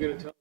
you gonna tell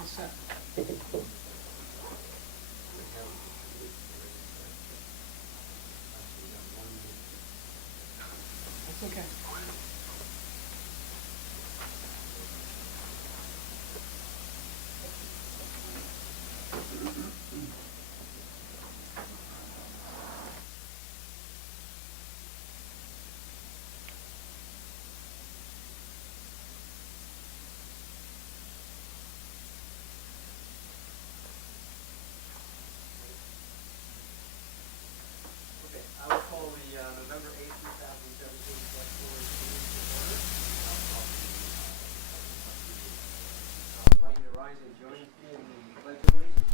all set. That's okay. Okay, I will call the November 8th, 2017 Select Board meeting to order. I'll call the I'll invite you to rise and join me in the pledge of allegiance.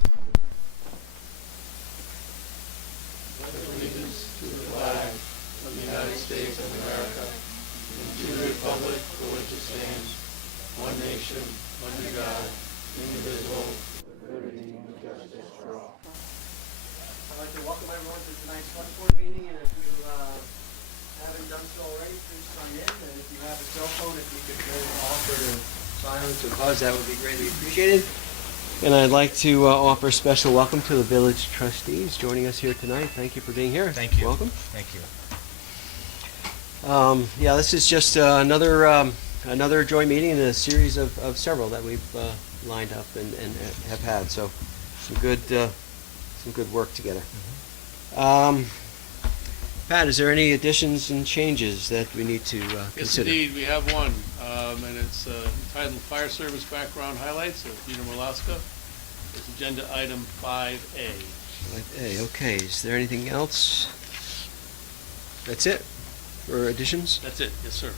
Pledge allegiance to the flag of the United States of America and to the republic for which it stands, one nation, under God, indivisible, with liberty and justice for all. I'd like to welcome everyone to tonight's Select Board meeting, and if you haven't done so already, please sign in. And if you have a cell phone, if you could offer to silence or buzz, that would be greatly appreciated. And I'd like to offer a special welcome to the village trustees joining us here tonight. Thank you for being here. Thank you. Welcome. Thank you. Yeah, this is just another joint meeting in a series of several that we've lined up and have had. So some good work together. Pat, is there any additions and changes that we need to Yes, consider? indeed, we have one, and it's entitled Fire Service Background Highlights of Peter Molowska. It's agenda item 5A. Hey, okay. Is there anything else? That's it for additions? That's it, yes, sir.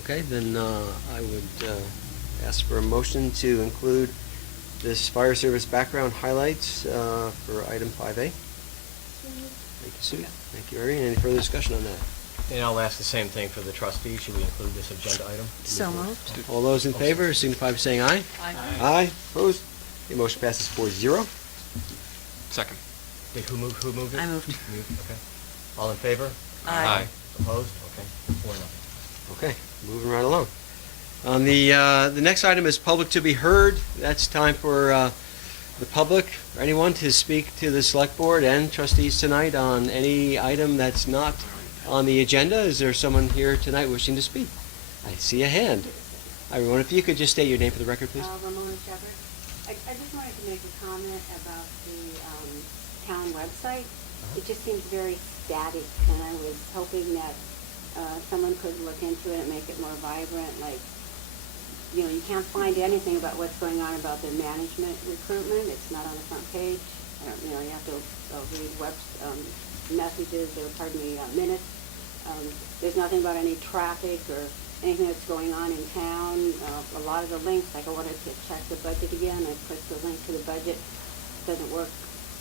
Okay, then I would ask for a motion to include this fire service background highlights for item 5A. Thank you, Sue. Thank you, Irene. Any further discussion on that? And I'll ask the same thing for the trustees. Should we include this agenda item? So moved. All those in favor signify by saying aye. Aye. Aye. Opposed? The motion passes 4-0. Second. Wait, who moved it? I moved. Okay. All in favor? Aye. Opposed? Okay. 4-0. Okay, moving right along. On the next item is public to be heard. That's time for the public or anyone to speak to the select board and trustees tonight on any item that's not on the agenda. Is there someone here tonight wishing to speak? I see a hand. Everyone, if you could just state your name for the record, please. Ramona Shepherd. I just wanted to make a comment about the town website. It just seems very static, and I was hoping that someone could look into it and make it more vibrant. Like, you know, you can't find anything about what's going on about the management recruitment. It's not on the front page. You know, you have to read messages or, minutes. There's nothing about any traffic or anything that's going on in town. A lot of the links, like I wanted to check the budget again, I pushed the link to the budget. It doesn't work.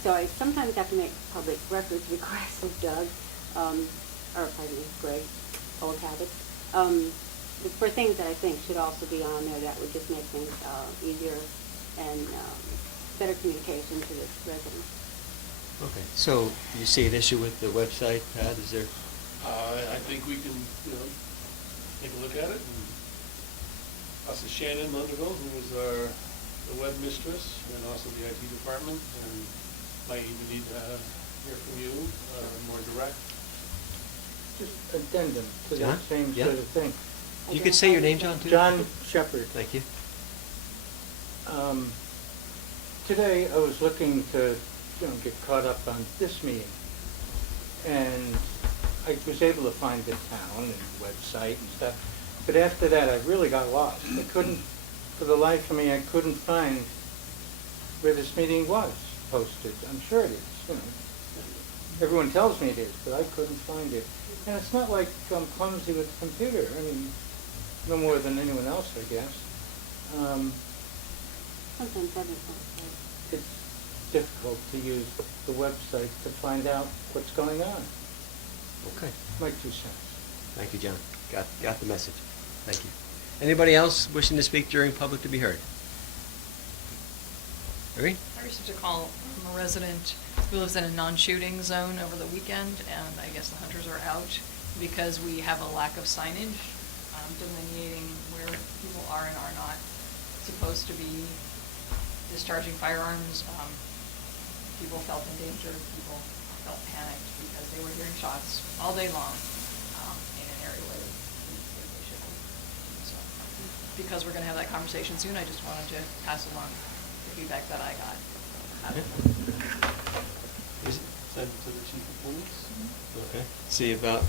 So I sometimes have to make public records requests of Doug, Greg, old habits, for things that I think should also be on there that would just make things easier and better communication to the residents. Okay, so you see an issue with the website, Pat? Is there? I think we can, take a look at it. And us is Shannon Munderville, who is the web mistress, and also the IT department, and might even need to hear from you, more direct. Just addendum to John? that same Yeah. sort of thing. You could say your name, John, too. John Shepherd. Thank you. Today I was looking to, get caught up on this meeting, and I was able to find the town and website and stuff. But after that, I really got lost. I couldn't, for the life of me, I couldn't find where this meeting was posted. I'm sure it is. Everyone tells me it is, but I couldn't find it. And it's not like I'm clumsy with the computer. I mean, no more than anyone else, I guess. Sometimes that is not It's difficult to use the website to find out what's going on. Okay. My 2 cents. Thank you, John. Got the message. Thank you. Anybody else wishing to speak during public to be heard? Irene? I received a call from a resident who lives in a non-shooting zone over the weekend, and I guess the hunters are out because we have a lack of signage delineating where people are and are not supposed to be discharging firearms. People felt endangered, people felt panicked because they were hearing shots all day long in an area where they shouldn't. So, because we're going to have that conversation soon, I just wanted to pass along the feedback that I got. Send it to the chief of police. Okay. See about,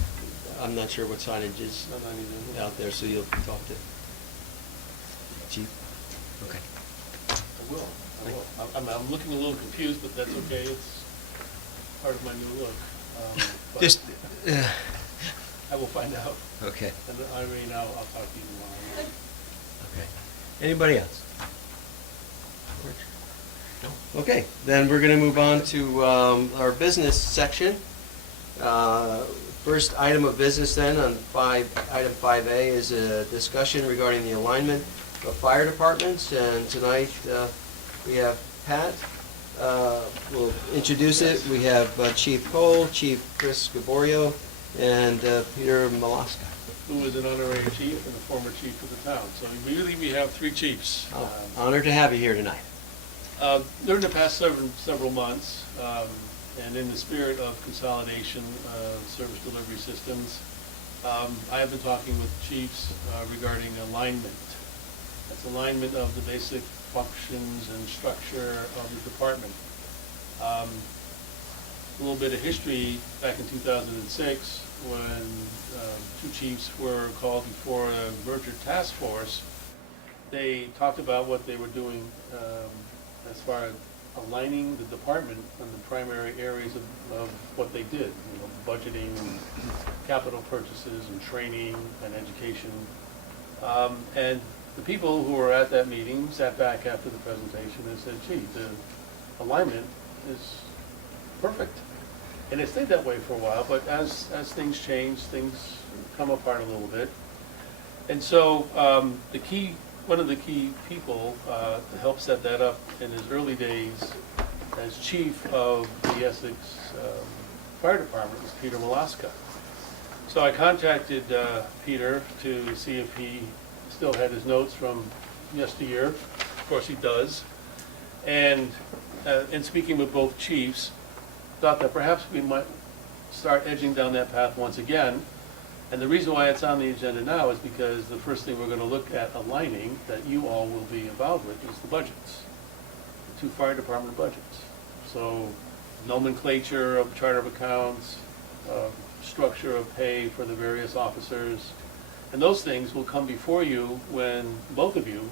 I'm not sure what signage is I'm not even- out there, so you'll talk to chief? Okay. I will. I'm looking a little confused, but that's okay. It's part of my new look. But Just, I will find out. okay, And Irene, I'll talk to you tomorrow. okay. Anybody else? No? Okay, then we're gonna move on to our business section. First item of business then on item 5A is a discussion regarding the alignment of fire departments. And tonight, we have Pat, will introduce it. We have Chief Cole, Chief Chris Gaborio, and Peter Malaska. Who is an honorary chief and a former chief of the town. So really, we have three chiefs. Honored to have you here tonight. During the past several months, and in the spirit of consolidation of service delivery systems, I have been talking with chiefs regarding alignment. That's alignment of the basic functions and structure of the department. A little bit of history, back in 2006, when two chiefs were called before a merger task force, they talked about what they were doing as far as aligning the department on the primary areas of what they did, budgeting, capital purchases, and training, and education. And the people who were at that meeting sat back after the presentation and said, gee, the alignment is perfect. And it stayed that way for a while, but as things change, things come apart a little bit. And so one of the key people to help set that up in his early days as chief of the Essex Fire Department was Peter Malaska. So I contacted Peter to see if he still had his notes from yesteryear. Of course he does. And in speaking with both chiefs, thought that perhaps we might start edging down that path once again. And the reason why it's on the agenda now is because the first thing we're going to look at aligning that you all will be involved with is the budgets, the two fire department budgets. So nomenclature of chart of accounts, structure of pay for the various officers, and those things will come before you when both of you,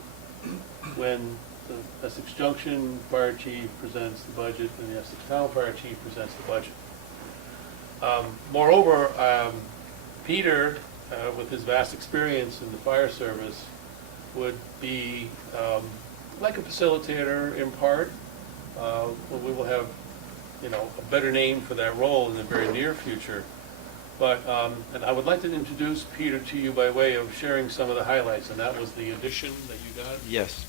when the Essex Junction Fire Chief presents the budget and the Essex Town Fire Chief presents the budget. Moreover, Peter, with his vast experience in the fire service, would be like a facilitator in part. We will have, a better name for that role in the very near future. But and I would like to introduce Peter to you by way of sharing some of the highlights, and that was the addition that you got. Yes.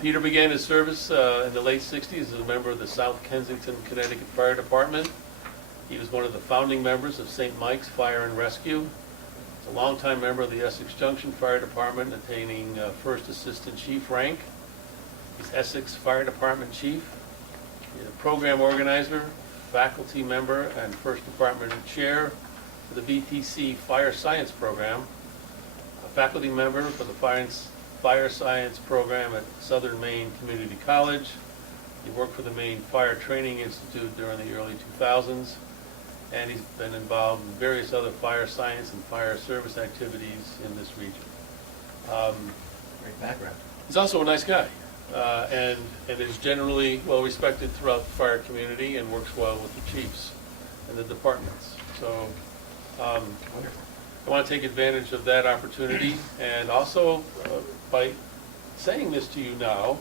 Peter began his service in the late 60s as a member of the South Kensington, Connecticut Fire Department. He was one of the founding members of St. Mike's Fire and Rescue. He's a longtime member of the Essex Junction Fire Department, attaining First Assistant Chief rank. He's Essex Fire Department Chief. He's a program organizer, faculty member, and First Department Chair for the VTC Fire Science Program. A faculty member for the Fire Science Program at Southern Maine Community College. He worked for the Maine Fire Training Institute during the early 2000s. And he's been involved in various other fire science and fire service activities in this region. Great background. He's also a nice guy, and is generally well respected throughout the fire community and works well with the chiefs and the departments. So I want to take advantage of that opportunity, and also by saying this to you now,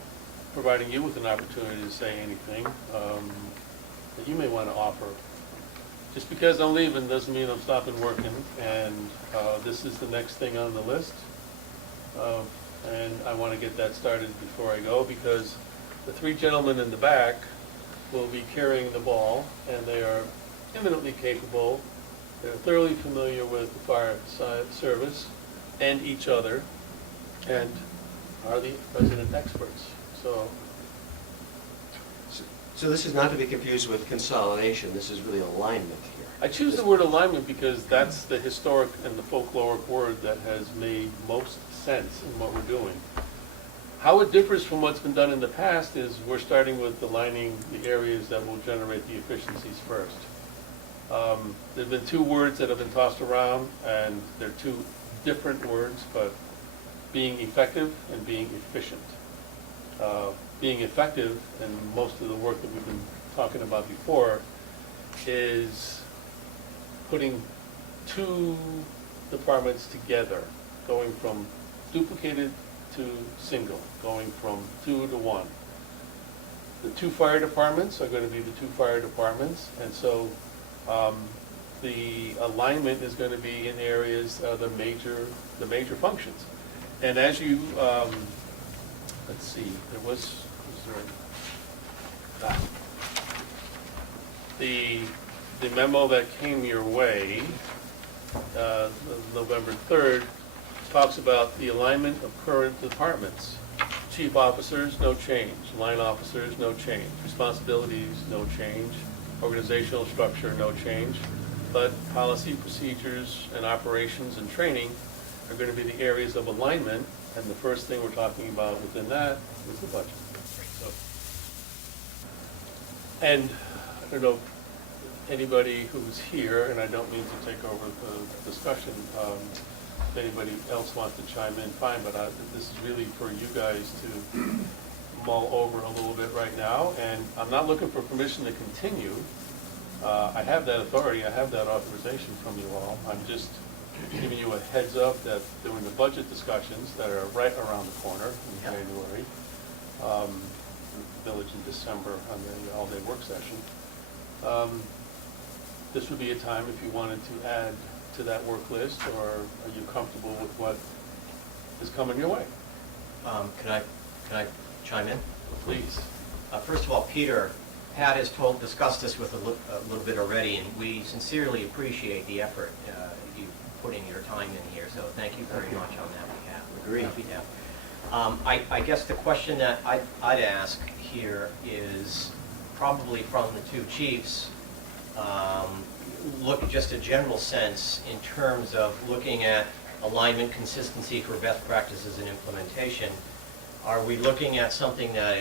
providing you with an opportunity to say anything that you may want to offer. Just because I'm leaving doesn't mean I'm stopping working, and this is the next thing on the list. And I want to get that started before I go, because the three gentlemen in the back will be carrying the ball, and they are eminently capable. They're thoroughly familiar with the fire service and each other. And are the resident experts. So, So this is not to be confused with consolidation, this is really alignment here. I choose the word alignment because that's the historic and the folkloric word that has made most sense in what we're doing. How it differs from what's been done in the past is we're starting with aligning the areas that will generate the efficiencies first. There've been two words that have been tossed around, and they're two different words, but being effective and being efficient. Being effective, and most of the work that we've been talking about before, is putting two departments together, going from duplicated to single, going from 2 to 1. The 2 fire departments are going to be the 2 fire departments, and so the alignment is going to be in areas, the major functions. And as you, let's see, the memo that came your way, November 3rd, talks about the alignment of current departments. Chief officers, no change. Line officers, no change. Responsibilities, no change. Organizational structure, no change. But policy, procedures, and operations and training are going to be the areas of alignment, and the first thing we're talking about within that is the budget. So, and I don't know anybody who's here, and I don't mean to take over the discussion, if anybody else wants to chime in, fine, but this is really for you guys to mull over a little bit right now, and I'm not looking for permission to continue. I have that authority, I have that authorization from you all. I'm just giving you a heads up that during the budget discussions that are right around the corner in January, village in December on the all-day work session, this would be a time if you wanted to add to that work list, or are you comfortable with what is coming your way? Can I chime in? Please. First of all, Pat has discussed this with a little bit already, and we sincerely appreciate the effort you putting your time in here, so thank you very much on that behalf. Agreed. I guess the question that I'd ask here is probably from the two chiefs, look at just a general sense in terms of looking at alignment, consistency for best practices and implementation. Are we looking at something that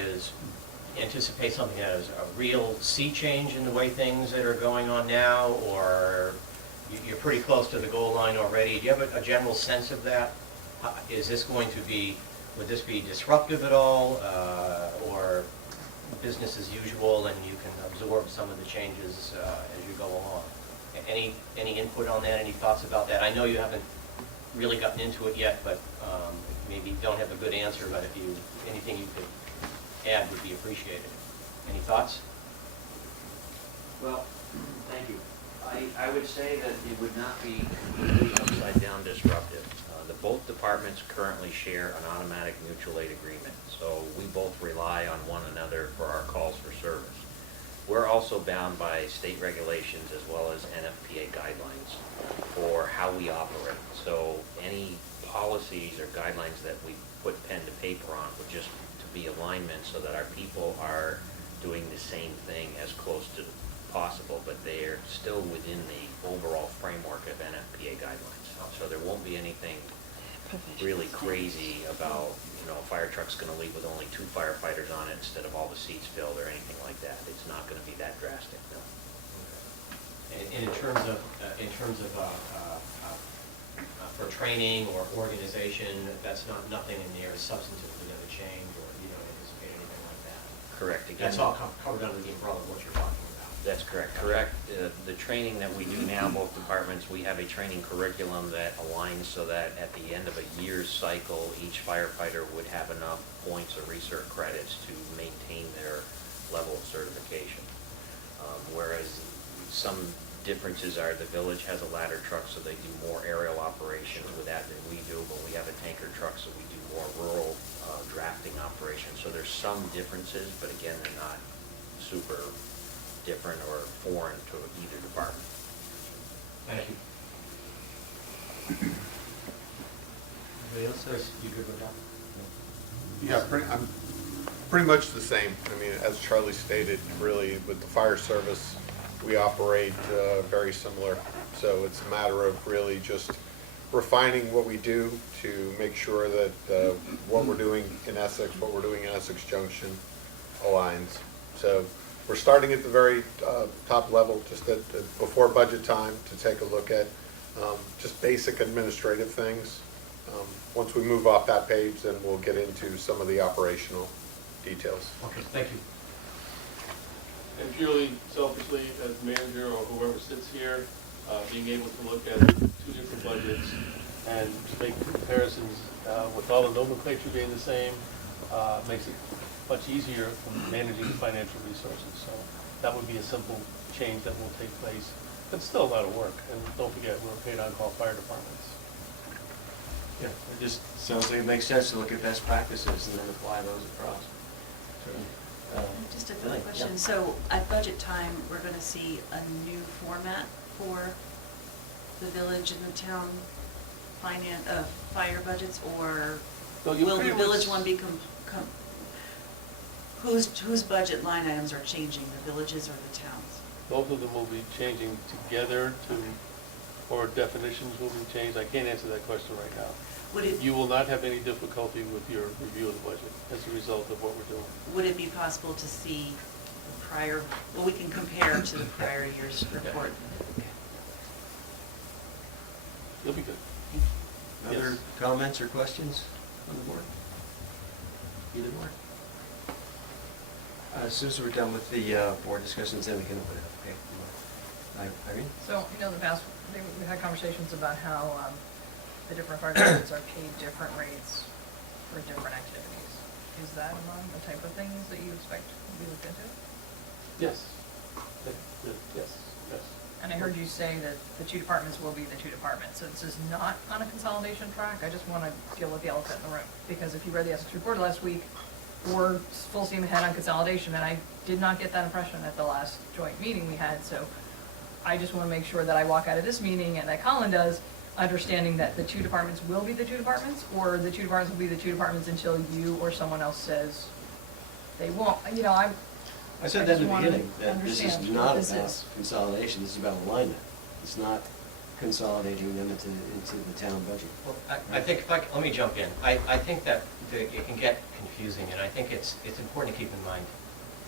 anticipate something that is a real sea change in the way things that are going on now, or you're pretty close to the goal line already? Do you have a general sense of that? Is this going to be, would this be disruptive at all, or business as usual and you can absorb some of the changes as you go along? Any input on that? Any thoughts about that? I know you haven't really gotten into it yet, but maybe you don't have a good answer, but if anything you could add would be appreciated. Any thoughts? Well, thank you. I would say that it would not be completely upside down disruptive. Both departments currently share an automatic mutual aid agreement, so we both rely on one another for our calls for service. We're also bound by state regulations as well as NFPA guidelines for how we operate. So any policies or guidelines that we put pen to paper on would just to be alignment so that our people are doing the same thing as close to possible, but they're still within the overall framework of NFPA guidelines. So there won't be anything really crazy about, a fire truck's going to leave with only 2 firefighters on it instead of all the seats filled or anything like that. It's not going to be that drastic, no. And in terms of for training or organization, that's nothing in there is substantively going to change, or you don't anticipate anything like that? Correct. Again, That's all covered under the umbrella of what you're talking about. that's correct. The training that we do now, both departments, we have a training curriculum that aligns so that at the end of a year's cycle, each firefighter would have enough points or recert credits to maintain their level of certification. Whereas some differences are the village has a ladder truck, so they do more aerial operations with that than we do, but we have a tanker truck, so we do more rural drafting operations. So there's some differences, but again, they're not super different or foreign to either department. Thank you. Anybody else? Chris, you good with that? Yeah, I'm pretty much the same. I mean, as Charlie stated, really, with the fire service, we operate very similar. So it's a matter of really just refining what we do to make sure that what we're doing in Essex, what we're doing in Essex Junction aligns. So we're starting at the very top level, just before budget time, to take a look at just basic administrative things. Once we move off that page, then we'll get into some of the operational details. Okay, thank you. And purely selfishly, as manager or whoever sits here, being able to look at two different budgets and make comparisons with all the nomenclature being the same, makes it much easier from managing financial resources. So that would be a simple change that will take place. It's still a lot of work, and don't forget, we're paid on-call fire departments. Yeah, it just sounds like it makes sense to look at best practices and then apply those across. Just a quick question. So at budget time, we're going to see a new format for the village and the town fire budgets, or Well, you will the pretty village much- one be whose budget line items are changing, the villages or the towns? Both of them will be changing together or definitions will be changed. I can't answer that question right now. Would it, You will not have any difficulty with your review of the budget as a result of what we're doing. would it be possible to see the prior, well, we can compare to the prior year's report? It'll be good. Other Yes. comments or questions on the board? Either board? As soon as we're done with the board discussions, then we can open it up, okay? Irene? So, in the past, we had conversations about how the different fire departments are paid different rates for different activities. Is that among the type of things that you expect to be looked into? Yes. Yes, yes. And I heard you say that the two departments will be the two departments, so this is not on a consolidation track. I just want to deal with the elephant in the room, because if you read the Essex report last week, we're full steam ahead on consolidation, and I did not get that impression at the last joint meeting we had, so I just want to make sure that I walk out of this meeting, and that Colin does, understanding that the two departments will be the two departments, or the two departments will be the two departments until you or someone else says they won't. I said that in just the wanna beginning, that this is understand not what this about is. consolidation, this is about alignment. It's not consolidating them into the town budget. Well, I think, if let me jump in. I think that it can get confusing, and I think it's important to keep in mind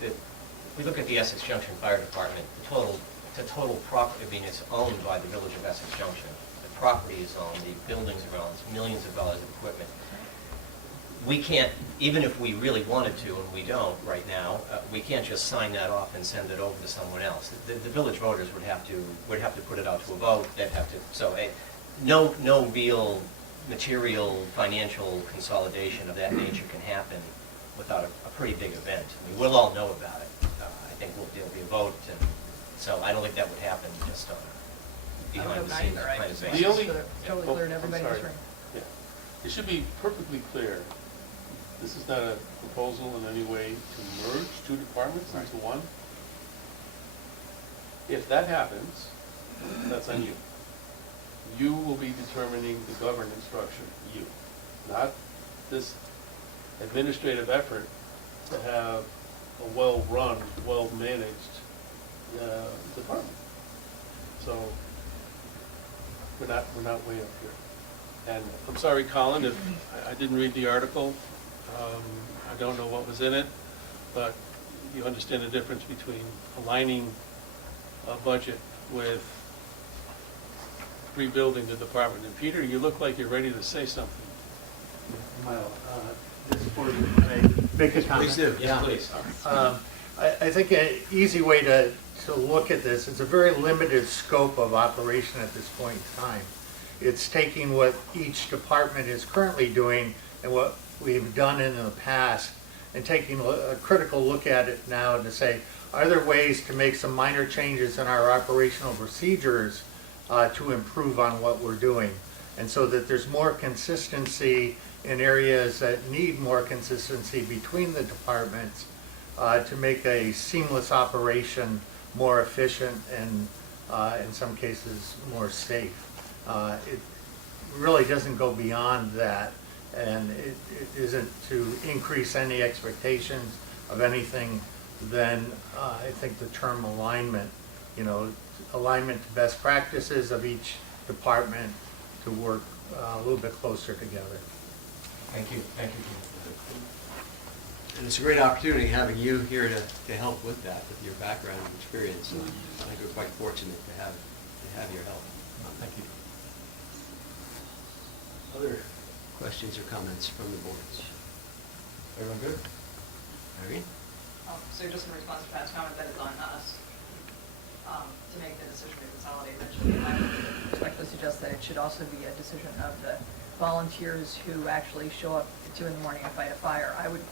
that if we look at the Essex Junction Fire Department, the total property, I mean, it's owned by the village of Essex Junction. The property is owned, the buildings are owned, it's millions of dollars of equipment. We can't, even if we really wanted to, and we don't right now, we can't just sign that off and send it over to someone else. The village voters would have to put it out to a vote. They'd have to. So, no real material financial consolidation of that nature can happen without a pretty big event. I mean, we'll all know about it. I think there'll be a vote, and so I don't think that would happen just on a behind the scenes kind of basis. The only- So that it's totally clear to everybody in this room. Yeah. It should be perfectly clear. This is not a proposal in any way to merge two departments into one. If that happens, that's on you. You will be determining the governance structure, you, not this administrative effort to have a well-run, well-managed department. So we're not way up here. And I'm sorry, Colin, if I didn't read the article. I don't know what was in it, but you understand the difference between aligning a budget with rebuilding the department. And Peter, you look like you're ready to say something. Well, this board, can I make a comment? Please do. Yes, please. I think an easy way to look at this, it's a very limited scope of operation at this point in time. It's taking what each department is currently doing and what we've done in the past and taking a critical look at it now to say, are there ways to make some minor changes in our operational procedures to improve on what we're doing? And so that there's more consistency in areas that need more consistency between the departments to make a seamless operation more efficient and in some cases more safe. It really doesn't go beyond that. And it isn't to increase any expectations of anything than, I think the term alignment, alignment to best practices of each department to work a little bit closer together. Thank you. And it's a great opportunity having you here to help with that, with your background and experience. So I think we're quite fortunate to have your help. Thank you. Other questions or comments from the boards? Everyone good? Irene? So just in response to Pat's comment, that is on us to make the decision to consolidate. I would respectfully suggest that it should also be a decision of the volunteers who actually show up at 2 in the morning and fight a fire. I would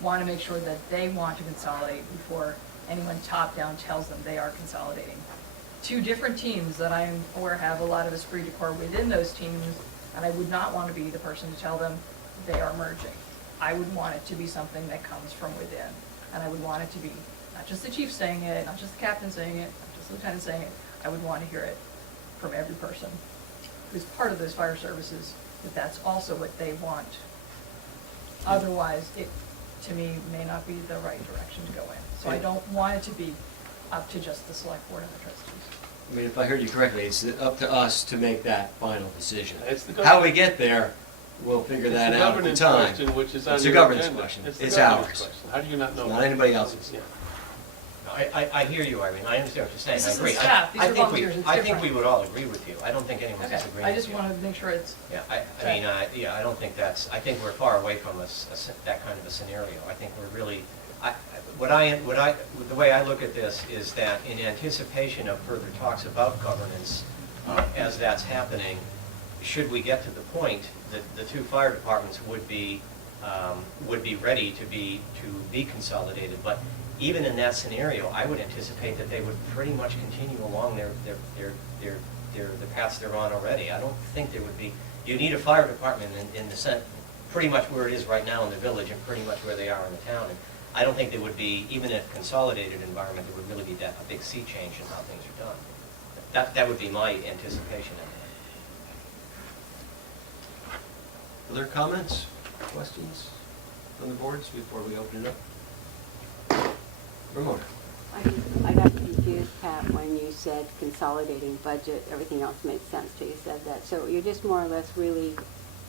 want to make sure that they want to consolidate before anyone top-down tells them they are consolidating. 2 different teams that I am aware have a lot of esprit de corps within those teams, and I would not want to be the person to tell them they are merging. I would want it to be something that comes from within, and I would want it to be not just the chief saying it, not just the captain saying it, not just the lieutenant saying it. I would want to hear it from every person who's part of those fire services, that that's also what they want. Otherwise, it, to me, may not be the right direction to go in. So I don't want it to be up to just the select board and the trustees. I mean, if I heard you correctly, it's up to us to make that final decision. It's the How we get there, we'll figure that out at the time. It's a governance question, which is on It's a your governance agenda. question. the It's governance ours. question. How do you not know? It's not anybody else's. Yeah. I hear you, Irene. I understand what you're saying. This I is the agree. staff. These are volunteers. It's I think different. we would all agree with you. I don't think anyone's Okay, disagreeing I with just you. want to make sure it's, Yeah, I don't think I think we're far away from that kind of a scenario. I think we're really, the way I look at this is that in anticipation of further talks about governance, as that's happening, should we get to the point that the 2 fire departments would be ready to be consolidated. But even in that scenario, I would anticipate that they would pretty much continue along the paths they're on already. I don't think there would be, you need a fire department in the sense, pretty much where it is right now in the village and pretty much where they are in the town. And I don't think there would be, even in a consolidated environment, there would really be a big sea change in how things are done. That would be my anticipation of it. Other comments, questions from the boards before we open it up? Ramona? I got confused, Pat, when you said consolidating budget, everything else made sense till you said that. So you're just more or less really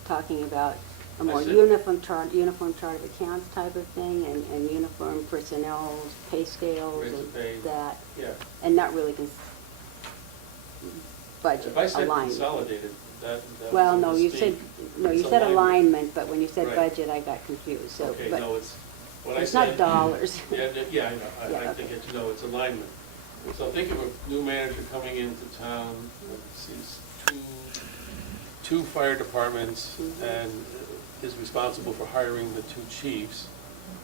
talking about a more That's it. uniform chart of accounts type of thing, and uniform personnel pay scales Rates of and pay. that, Yeah. and not really budget If I said alignment. consolidated, that Well, was a no, you said, mistake. you It's said alignment. alignment, but when you said Right. budget, I got confused, so. Okay, but no, it's, what I it's said. not dollars. Yeah, yeah, I know, Yeah, I think okay. it, it's alignment. So think of a new manager coming into town, sees two fire departments, and is responsible for hiring the 2 chiefs,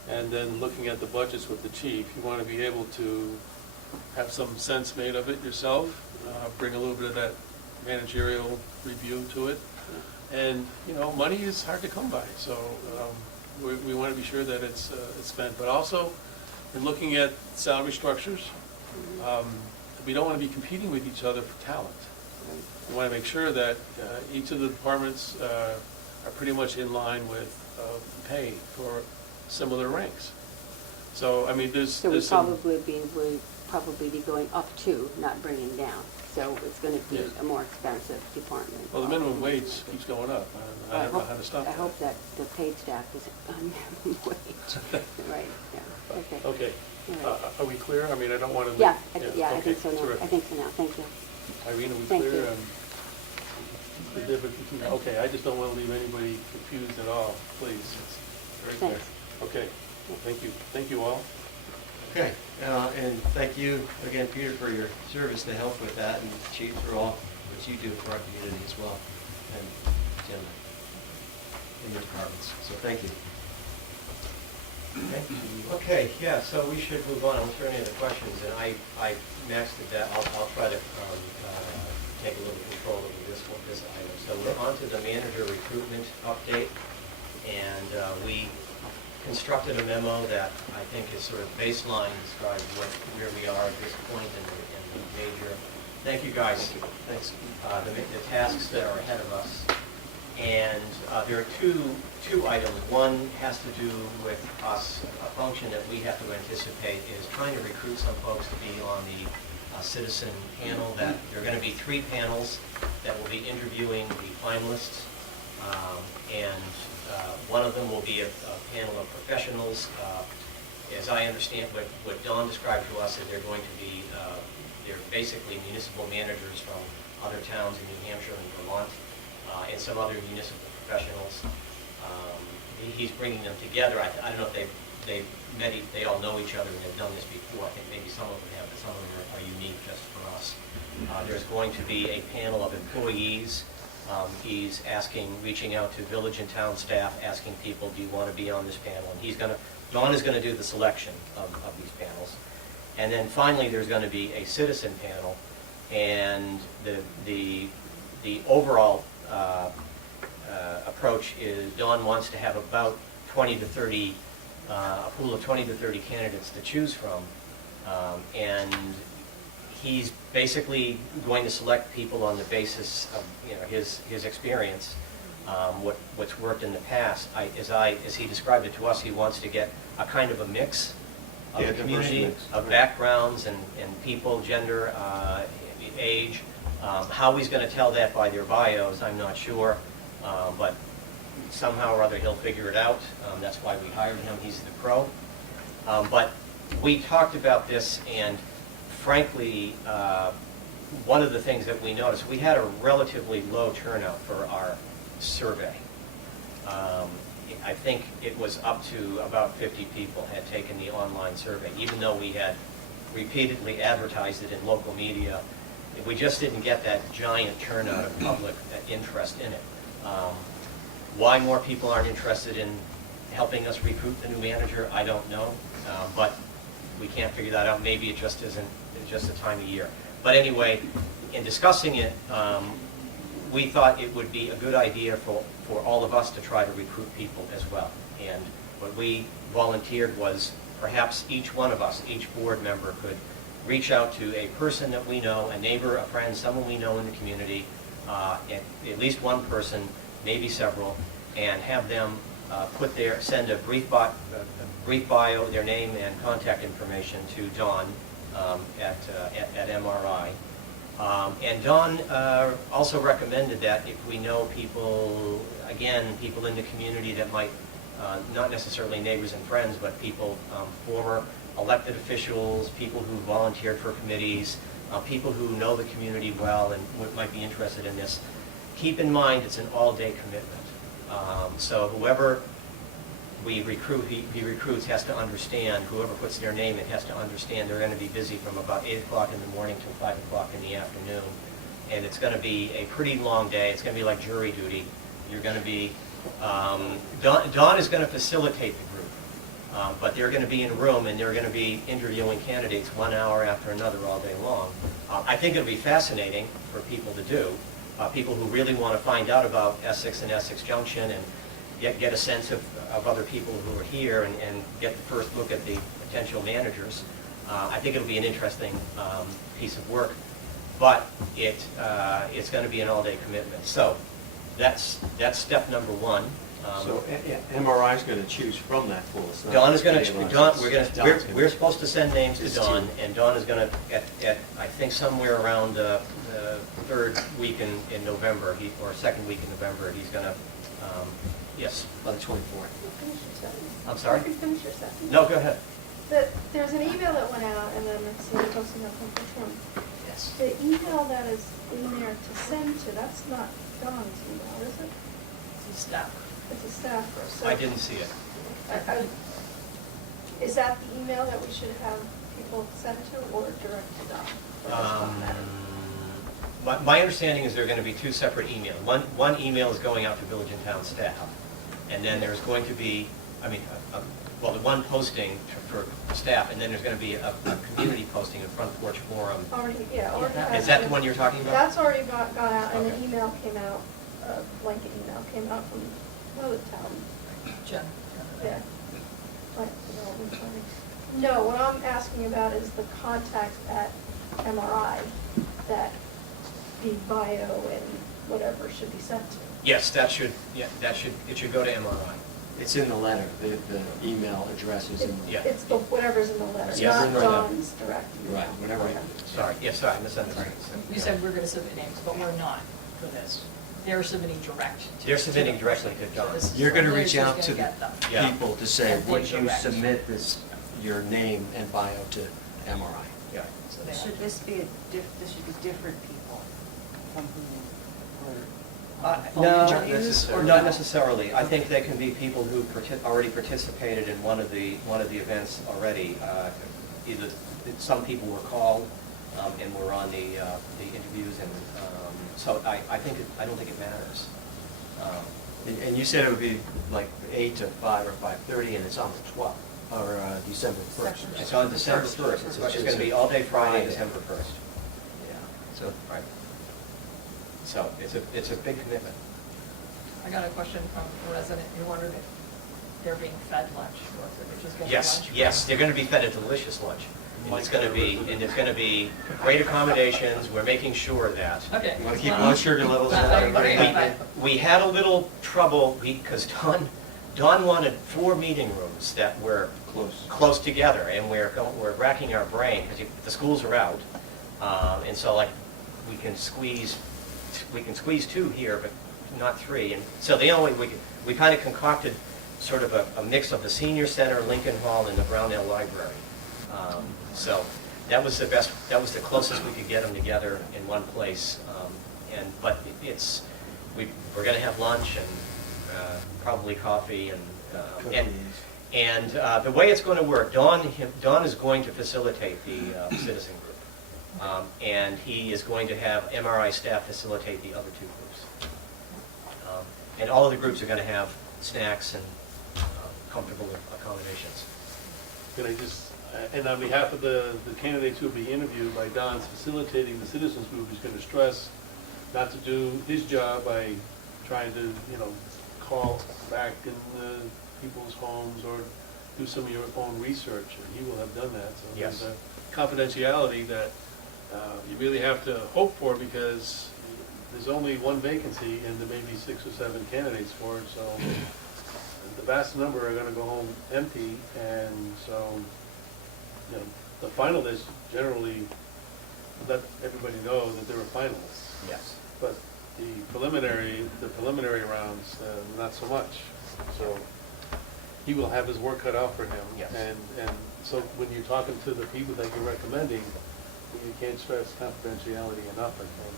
and then looking at the budgets with the chief. You want to be able to have some sense made of it yourself, bring a little bit of that managerial review to it. And, money is hard to come by, so we want to be sure that it's spent. But also, in looking at salary structures, we don't want to be competing with each other for talent. We want to make sure that each of the departments are pretty much in line with pay for similar ranks. So, I mean, there's So we'd some. probably be going up to, not bringing down. So it's going to be Yes. a more expensive department. Well, the minimum wage keeps going up. I don't know how to stop I that. hope that the paid staff isn't on minimum wage. Right, yeah, okay. Okay. All right. Are we clear? I mean, I don't want to. Yeah, I okay, think so now. terrific. I think so now, thank you. Irene, are we Thank clear? you. Okay, I just don't want to leave anybody confused at all, please. It's very clear. Thanks. Okay, thank you. Thank you all. Okay, and thank you again, Peter, for your service to help with that, and Chief, for all what you do for our community as well, and Jim, in your departments, so thank you. Okay, yeah, so we should move on. I'm sure any other questions, and I maxed it that. I'll try to take a little control over this item. So we're on to the manager recruitment update, and we constructed a memo that I think is sort of baseline, describes where we are at this point in the major. Thank you, guys. Thanks. The tasks that are ahead of us. And there are two items. One has to do with us. A function that we have to anticipate is trying to recruit some folks to be on the citizen panel. That there are going to be 3 panels that will be interviewing the finalists. And one of them will be a panel of professionals. As I understand what Dawn described to us, is they're going to be, they're basically municipal managers from other towns in New Hampshire and Vermont, and some other municipal professionals. He's bringing them together. I don't know if they've met, they all know each other and they've done this before. I think maybe some of them have, but some of them are unique just for us. There's going to be a panel of employees. He's reaching out to village and town staff, asking people, do you want to be on this panel? And Dawn is going to do the selection of these panels. And then finally, there's going to be a citizen panel, and the overall approach is Dawn wants to have about 20 to 30, a pool of 20 to 30 candidates to choose from, and he's basically going to select people on the basis of his experience, what's worked in the past. As he described it to us, he wants to get a kind of a mix of the community, of backgrounds and people, gender, age. How he's going to tell that by their bios, I'm not sure, but somehow or other he'll figure it out. That's why we hired him. He's the pro. But we talked about this, and frankly, one of the things that we noticed, we had a relatively low turnout for our survey. I think it was up to about 50 people had taken the online survey, even though we had repeatedly advertised it in local media. We just didn't get that giant turnout of public interest in it. Why more people aren't interested in helping us recruit the new manager, I don't know, but we can't figure that out. Maybe it just isn't, it's just the time of year. But anyway, in discussing it, we thought it would be a good idea for all of us to try to recruit people as well. And what we volunteered was perhaps each one of us, each board member, could reach out to a person that we know, a neighbor, a friend, someone we know in the community, at least one person, maybe several, and have them send a brief bio, their name and contact information to Dawn at MRI. And Dawn also recommended that if we know people, again, people in the community that might, not necessarily neighbors and friends, but people, former elected officials, people who volunteered for committees, people who know the community well and might be interested in this, keep in mind it's an all-day commitment. So whoever he recruits has to understand, whoever puts their name in has to understand they're going to be busy from about 8 o'clock in the morning till 5 o'clock in the afternoon. And it's going to be a pretty long day. It's going to be like jury duty. You're going to be, Dawn is going to facilitate the group, but they're going to be in a room and they're going to be interviewing candidates 1 hour after another all day long. I think it'll be fascinating for people to do, people who really want to find out about Essex and Essex Junction and get a sense of other people who are here and get the first look at the potential managers. I think it'll be an interesting piece of work, but it's going to be an all-day commitment. So that's step number one. So MRI is going to choose from that pool. It's not Dawn is going to. Dawn's We're supposed to send names to Dawn, and Dawn is going to at I think somewhere around the third week in November, or second week in November, he's going to. Yes. by the 24th. I'm sorry. Finish your sentence. No, go ahead. There's an email that went out, and then it's posting up on the Yes. The email that is in there to send to, that's not Dawn's email, is it? It's staff. It's a staffer. So I didn't see it. Is that the email that we should have people send to, or direct to Dawn? Or just one matter? My understanding is there are going to be two separate emails. One email is going out to village and town staff, and then there's going to be, the one posting for staff, and then there's going to be a community posting, a front porch forum. Already Is that the one you're talking about? That's already gone out, and Okay. an email came out, a blanket email came out from another town. Jen. Yeah. No, what I'm asking about is the contact at MRI that the bio and whatever should be sent to. Yes, it should go to MRI. It's in the letter, the email address is in the Yeah. letter. It's the, whatever's in the letter, Yeah. not Dawn's direct email. Right, whatever. Okay. Sorry, yes, sorry, I misunderstood. You said we're gonna submit names, but we're not for this. They're submitting direct. They're submitting directly to So Dawn. this is You're gonna Liz reach who's out gonna to the get them. Yeah. people to say, And would put you direct. submit this, your name and bio to MRI? Yeah. So they have Should to- this be this should be different people from whom Phone No, interviews or not no? necessarily. I think they can be people who already participated in one of the events already. Either, some people were called and were on the interviews, and so I don't think it matters. And you said it would be like 8 to 5 or 5:30, and it's on the 12th, or December 1st. It's on December 1st. It's going to be all day Friday, December 1st. Yeah, so, Right. So it's a big commitment. I got a question from a resident who wondered if they're being fed lunch or if they're just getting Yes, lunch. yes, they're going to be fed a delicious lunch. And it's going to be great accommodations. We're making sure that. Okay. you want to keep well, blood sugar levels I down? agree, but- We had a little trouble because Dawn wanted 4 meeting rooms that were close together, and we're racking our brain because the schools are out, and so like we can squeeze 2 here, but not 3. And so we kind of concocted sort of a mix of the senior center, Lincoln Hall, and the Brownell Library. So that was the closest we could get them together in one place. But we're going to have lunch and probably coffee and the way it's going to work, Dawn is going to facilitate the citizen group, and he is going to have MRI staff facilitate the other 2 groups. And all of the groups are going to have snacks and comfortable accommodations. Can I just, and on behalf of the candidates who will be interviewed by Don's facilitating the citizens group, he's going to stress not to do his job by trying to, call back in people's homes or do some of your own research, and he will have done that. So Yes. there's a confidentiality that you really have to hope for, because there's only one vacancy and there may be 6 or 7 candidates for it, so the vast number are gonna go home empty, and so, the finalists generally let everybody know that they're a finalist. Yes. But the preliminary rounds, not so much. So he will have his work cut out for him. Yes. And so when you're talking to the people that you're recommending, you can't stress confidentiality enough, I think.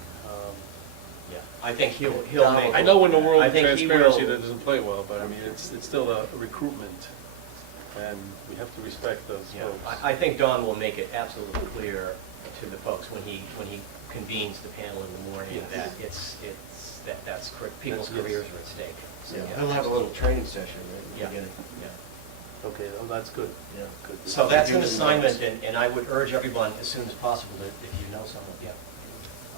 Yeah. I think he'll make. I know in the world I of think he transparency will- that doesn't play well, but I mean, it's still a recruitment, and we have to respect those Yeah, folks. I think Don will make it absolutely clear to the folks when he convenes the panel in the morning Yes. that that's people's That's- careers are at stake. So, Yeah, he'll have a little training session, right? at the Yeah. beginning. Yeah. Okay, well, that's good. Yeah. Good. So that's an assignment, and I would urge everyone as soon as possible if you know someone, yeah.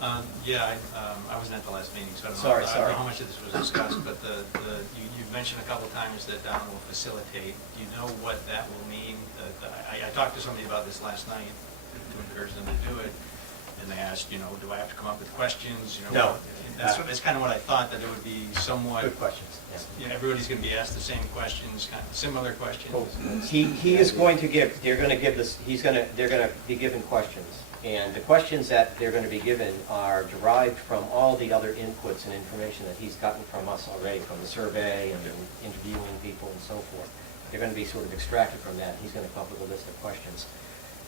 I wasn't at the last meeting, so I don't know. Sorry, I don't sorry. know how much of this was discussed, but you mentioned a couple times that Don will facilitate. Do you know what that will mean? I talked to somebody about this last night to encourage them to do it, and they asked, do I have to come up with questions? No. That's kind of what I thought, that it would be somewhat. Good questions, yeah. Everybody's going to be asked the same questions, kind of similar questions. He is going to give, they're going to be given questions. And the questions that they're going to be given are derived from all the other inputs and information that he's gotten from us already, from the survey and interviewing people and so forth. They're going to be sort of extracted from that. He's going to come up with a list of questions.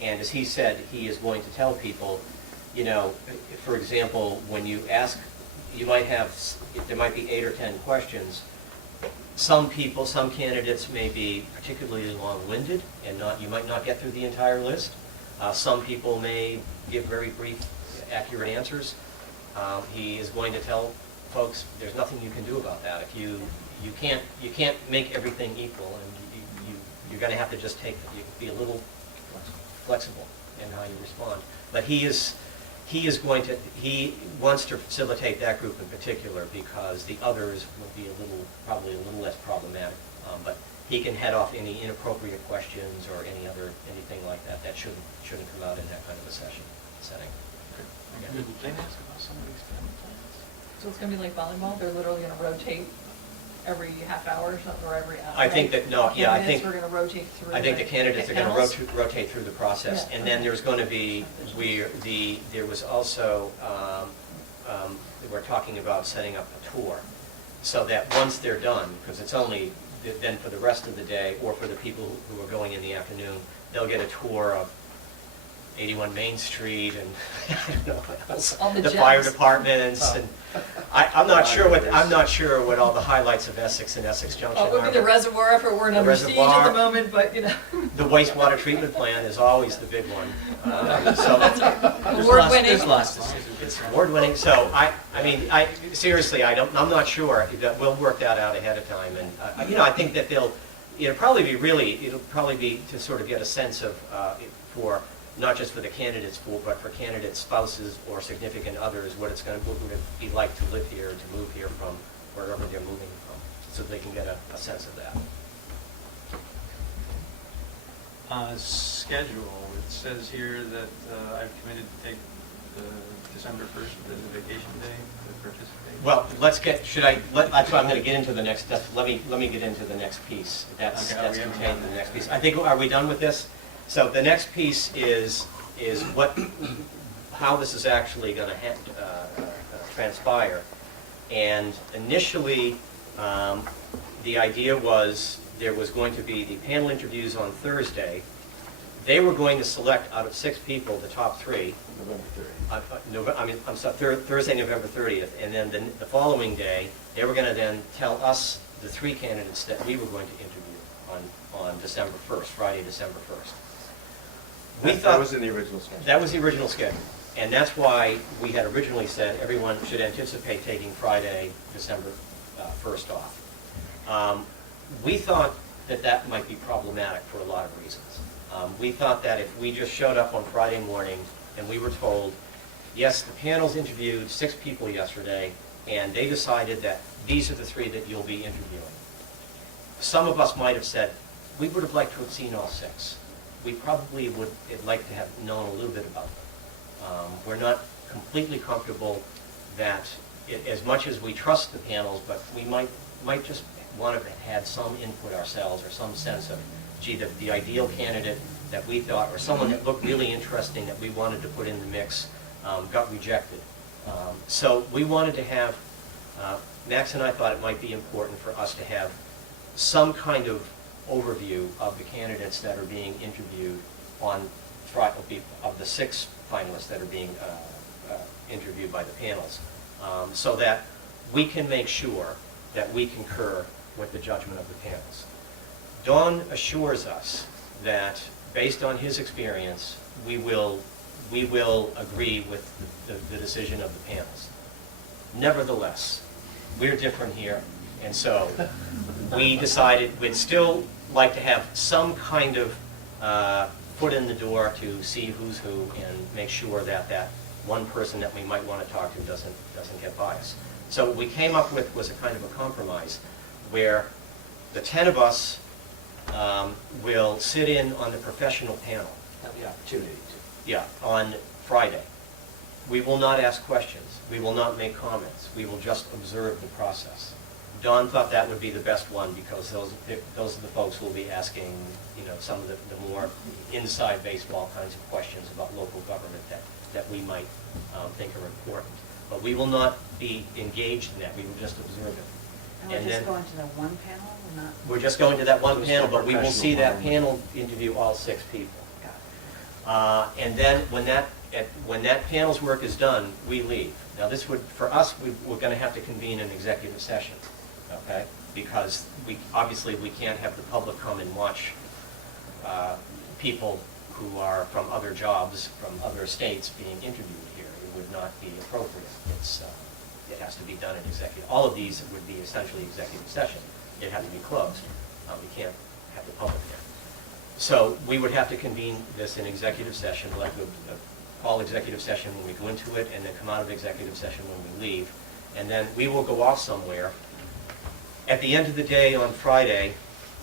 And as he said, he is going to tell people, for example, when you ask, there might be 8 or 10 questions. Some candidates may be particularly long-winded and you might not get through the entire list. Some people may give very brief, accurate answers. He is going to tell folks there's nothing you can do about that. If you can't make everything equal, and you're going to have to just be a little flexible in how you respond. But he wants to facilitate that group in particular because the others will be probably a little less problematic. But he can head off any inappropriate questions or anything like that. That shouldn't come out in that kind of a setting. Did they ask about somebody's family plans? So it's gonna be like volleyball, they're literally gonna rotate every half hour or something, or every hour? I think that, no, yeah, I think. Candidates, we're gonna rotate through. I think the candidates are going panels? to rotate through the process. Yeah, And then okay. there's going to be, there was also, we're talking about setting up a tour. So that once they're done, because it's only then for the rest of the day, or for the people who are going in the afternoon, they'll get a tour of 81 Main Street and, I don't know what else. All the The fire gems. departments and, I'm not sure what all the highlights of Essex and Essex Junction Oh, are. it would be the but- reservoir if it weren't The under siege at reservoir. the moment, but, you know. The wastewater treatment plant is always the big one. So Award-winning. It's award-winning, so seriously, I'm not sure, that we'll work that out ahead of time. And, I think that it'll probably be to sort of get a sense of, for, not just for the candidates, but for candidates' spouses or significant others, what would it be like to live here, to move here from wherever they're moving from, so they can get a sense of that. Schedule, it says here that I've committed to take December 1st as a vacation day to participate. Well, that's why I'm going to get into the next, let me get into the next piece. That's Okay, we haven't contained in done the next that. piece. I think, are we done with this? So the next piece is how this is actually going to transpire. And initially, the idea was there was going to be the panel interviews on Thursday. They were going to select out of 6 people, the top 3. Thursday, November 30th. And then the following day, they were going to then tell us, the 3 candidates that we were going to interview on December 1st, Friday, December 1st. That was in the original schedule. That was the original schedule. And that's why we had originally said everyone should anticipate taking Friday, December 1st off. We thought that might be problematic for a lot of reasons. We thought that if we just showed up on Friday morning and we were told, yes, the panels interviewed 6 people yesterday, and they decided that these are the 3 that you'll be interviewing. Some of us might have said, we would have liked to have seen all 6. We probably would have liked to have known a little bit about them. We're not completely comfortable that, as much as we trust the panels, but we might just want to have had some input ourselves, or some sense of, gee, the ideal candidate that we thought, or someone that looked really interesting that we wanted to put in the mix, got rejected. So we wanted to have, Max and I thought it might be important for us to have some kind of overview of the candidates that are being interviewed on Friday, of the 6 finalists that are being interviewed by the panels, so that we can make sure that we concur with the judgment of the panels. Don assures us that, based on his experience, we will agree with the decision of the panels. Nevertheless, we're different here, and so we decided we'd still like to have some kind of foot in the door to see who's who, and make sure that that one person that we might want to talk to doesn't get biased. So what we came up with was a kind of a compromise, where the 10 of us will sit in on the professional panel. Have the opportunity to. Yeah, on Friday. We will not ask questions. We will not make comments. We will just observe the process. Don thought that would be the best one, because those are the folks who will be asking, some of the more inside baseball kinds of questions about local government that we might think are important. But we will not be engaged in that. We will just observe it. And we're just going to the one panel, or not? We're just going to that one Just panel, the but we will see that professional panel interview all 6 people. Got And then when that panel's work is done, we leave. Now this would, for us, we're going to have to convene an executive session, okay? Because obviously we can't have the public come and watch people who are from other jobs, from other states being interviewed here. It would not be appropriate. It has to be done in executive. All of these would be essentially executive session. It had to be closed. We can't have the public there. So we would have to convene this in executive session, like call executive session when we go into it, and then come out of executive session when we leave. And then we will go off somewhere. At the end of the day on Friday,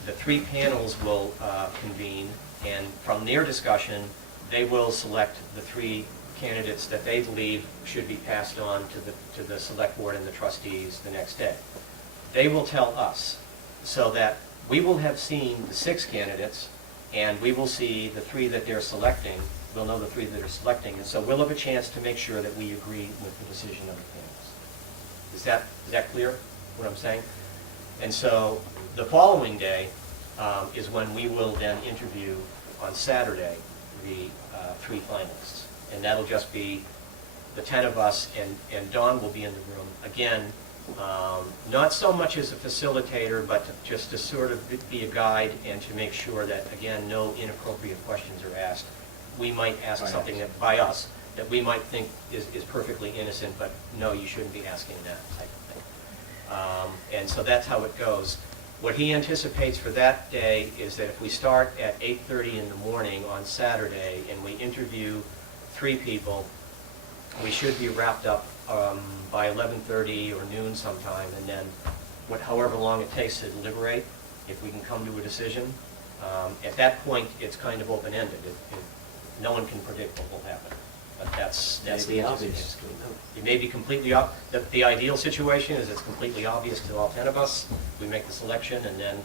the 3 panels will convene, and from their discussion, they will select the 3 candidates that they believe should be passed on to the select board and the trustees the next day. They will tell us, so that we will have seen the 6 candidates, and we will see the 3 that they're selecting. We'll know the 3 that are selecting, and so we'll have a chance to make sure that we agree with the decision of the panelists. Is that clear, what I'm saying? And so the following day is when we will then interview on Saturday the 3 finalists. And that'll just be the 10 of us, and Dawn will be in the room. Again, not so much as a facilitator, but just to sort of be a guide and to make sure that, again, no inappropriate questions are asked. We might ask something that, by us, that we might think is perfectly innocent, but no, you shouldn't be asking that type of thing. And so that's how it goes. What he anticipates for that day is that if we start at 8:30 in the morning on Saturday and we interview 3 people, we should be wrapped up by 11:30 or noon sometime, and then however long it takes to deliberate, if we can come to a decision. At that point, it's kind of open-ended. No one can predict what will happen. But that's the obvious. It may be completely the ideal situation is it's completely obvious to all 10 of us. We make the selection, and then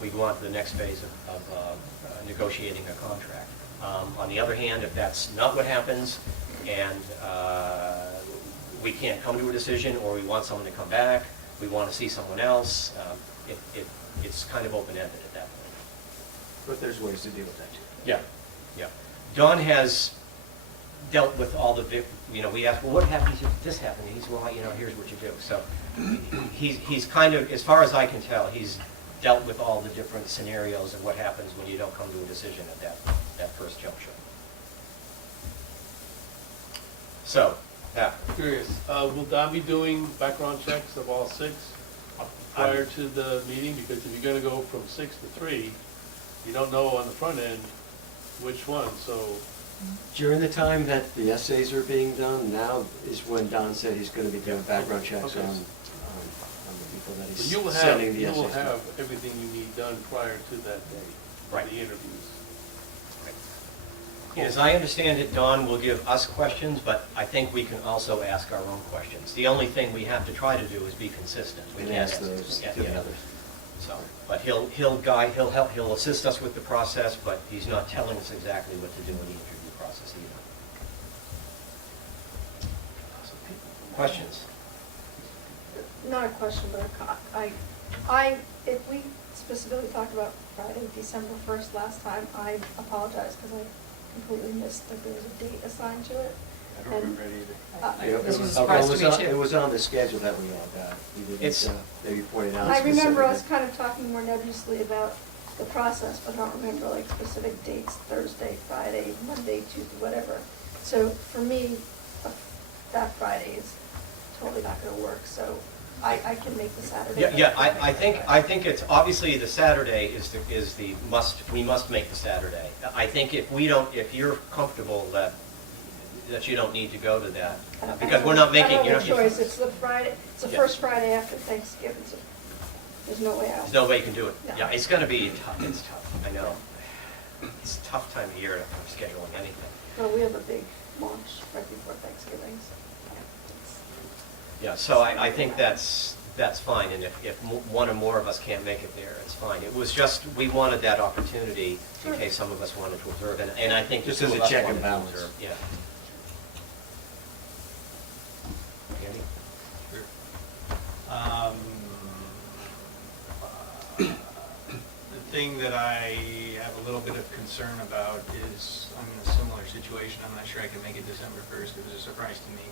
we go on to the next phase of negotiating a contract. On the other hand, if that's not what happens, and we can't come to a decision, or we want someone to come back, we want to see someone else, it's kind of open-ended at that point. But there's ways to deal with that too. Yeah, yeah. Don has dealt with all the, we asked, well, what happens if this happened? And he's, well, here's what you do. So he's kind of, as far as I can tell, he's dealt with all the different scenarios of what happens when you don't come to a decision at that first juncture. So, yeah. Curious, will Don be doing background checks of all 6 prior to the meeting? Because if you're gonna go from 6 to 3, you don't know on the front end which one, so. During the time that the essays are being done, now is when Don said he's going to be doing background checks Okay. on the people that But he's you will sending the you essays will to. have everything you need done prior to that day, Right. the interviews. As I understand it, Don will give us questions, but I think we can also ask our own questions. The only thing we have to try to do is be consistent. We And can't ask those yeah, to the yeah. others. So, but he'll guide, he'll help, he'll assist us with the process, but he's not telling us exactly what to do in the interview process either. Questions? Not a question, but if we specifically talked about Friday, December 1st last time, I apologize because I completely missed that there was a date assigned to it. I don't remember it either. This was a Okay, surprise to me, too. It was on the schedule that we all got. We didn't, maybe pointed out I remember us specifically. kind of talking more nebulously about the process, but I don't remember like specific dates, Thursday, Friday, Monday, Tuesday, whatever. So for me, that Friday is totally not gonna work, so I can make the Saturday. Yeah, I think it's, obviously the Saturday is the must, we must make the Saturday. I think if you're comfortable that you don't need to go to that, because we're not making, I don't have a choice, it's the Friday, it's the first Friday after Thanksgiving, so there's no way out. There's no way you can do it. No. Yeah, it's gonna be tough, it's tough, I know. It's a tough time of year for scheduling anything. Well, we have a big launch right before Thanksgiving, so. Yeah, so I think that's fine, and if one or more of us can't make it there, it's fine. It was just, we wanted that opportunity in case some of us wanted to observe, and I think the Just 2 as of a us check wanted and to balance. observe. Yeah. Andy? Sure. The thing that I have a little bit of concern about is, I'm in a similar situation. I'm not sure I can make it December 1st. It was a surprise to me.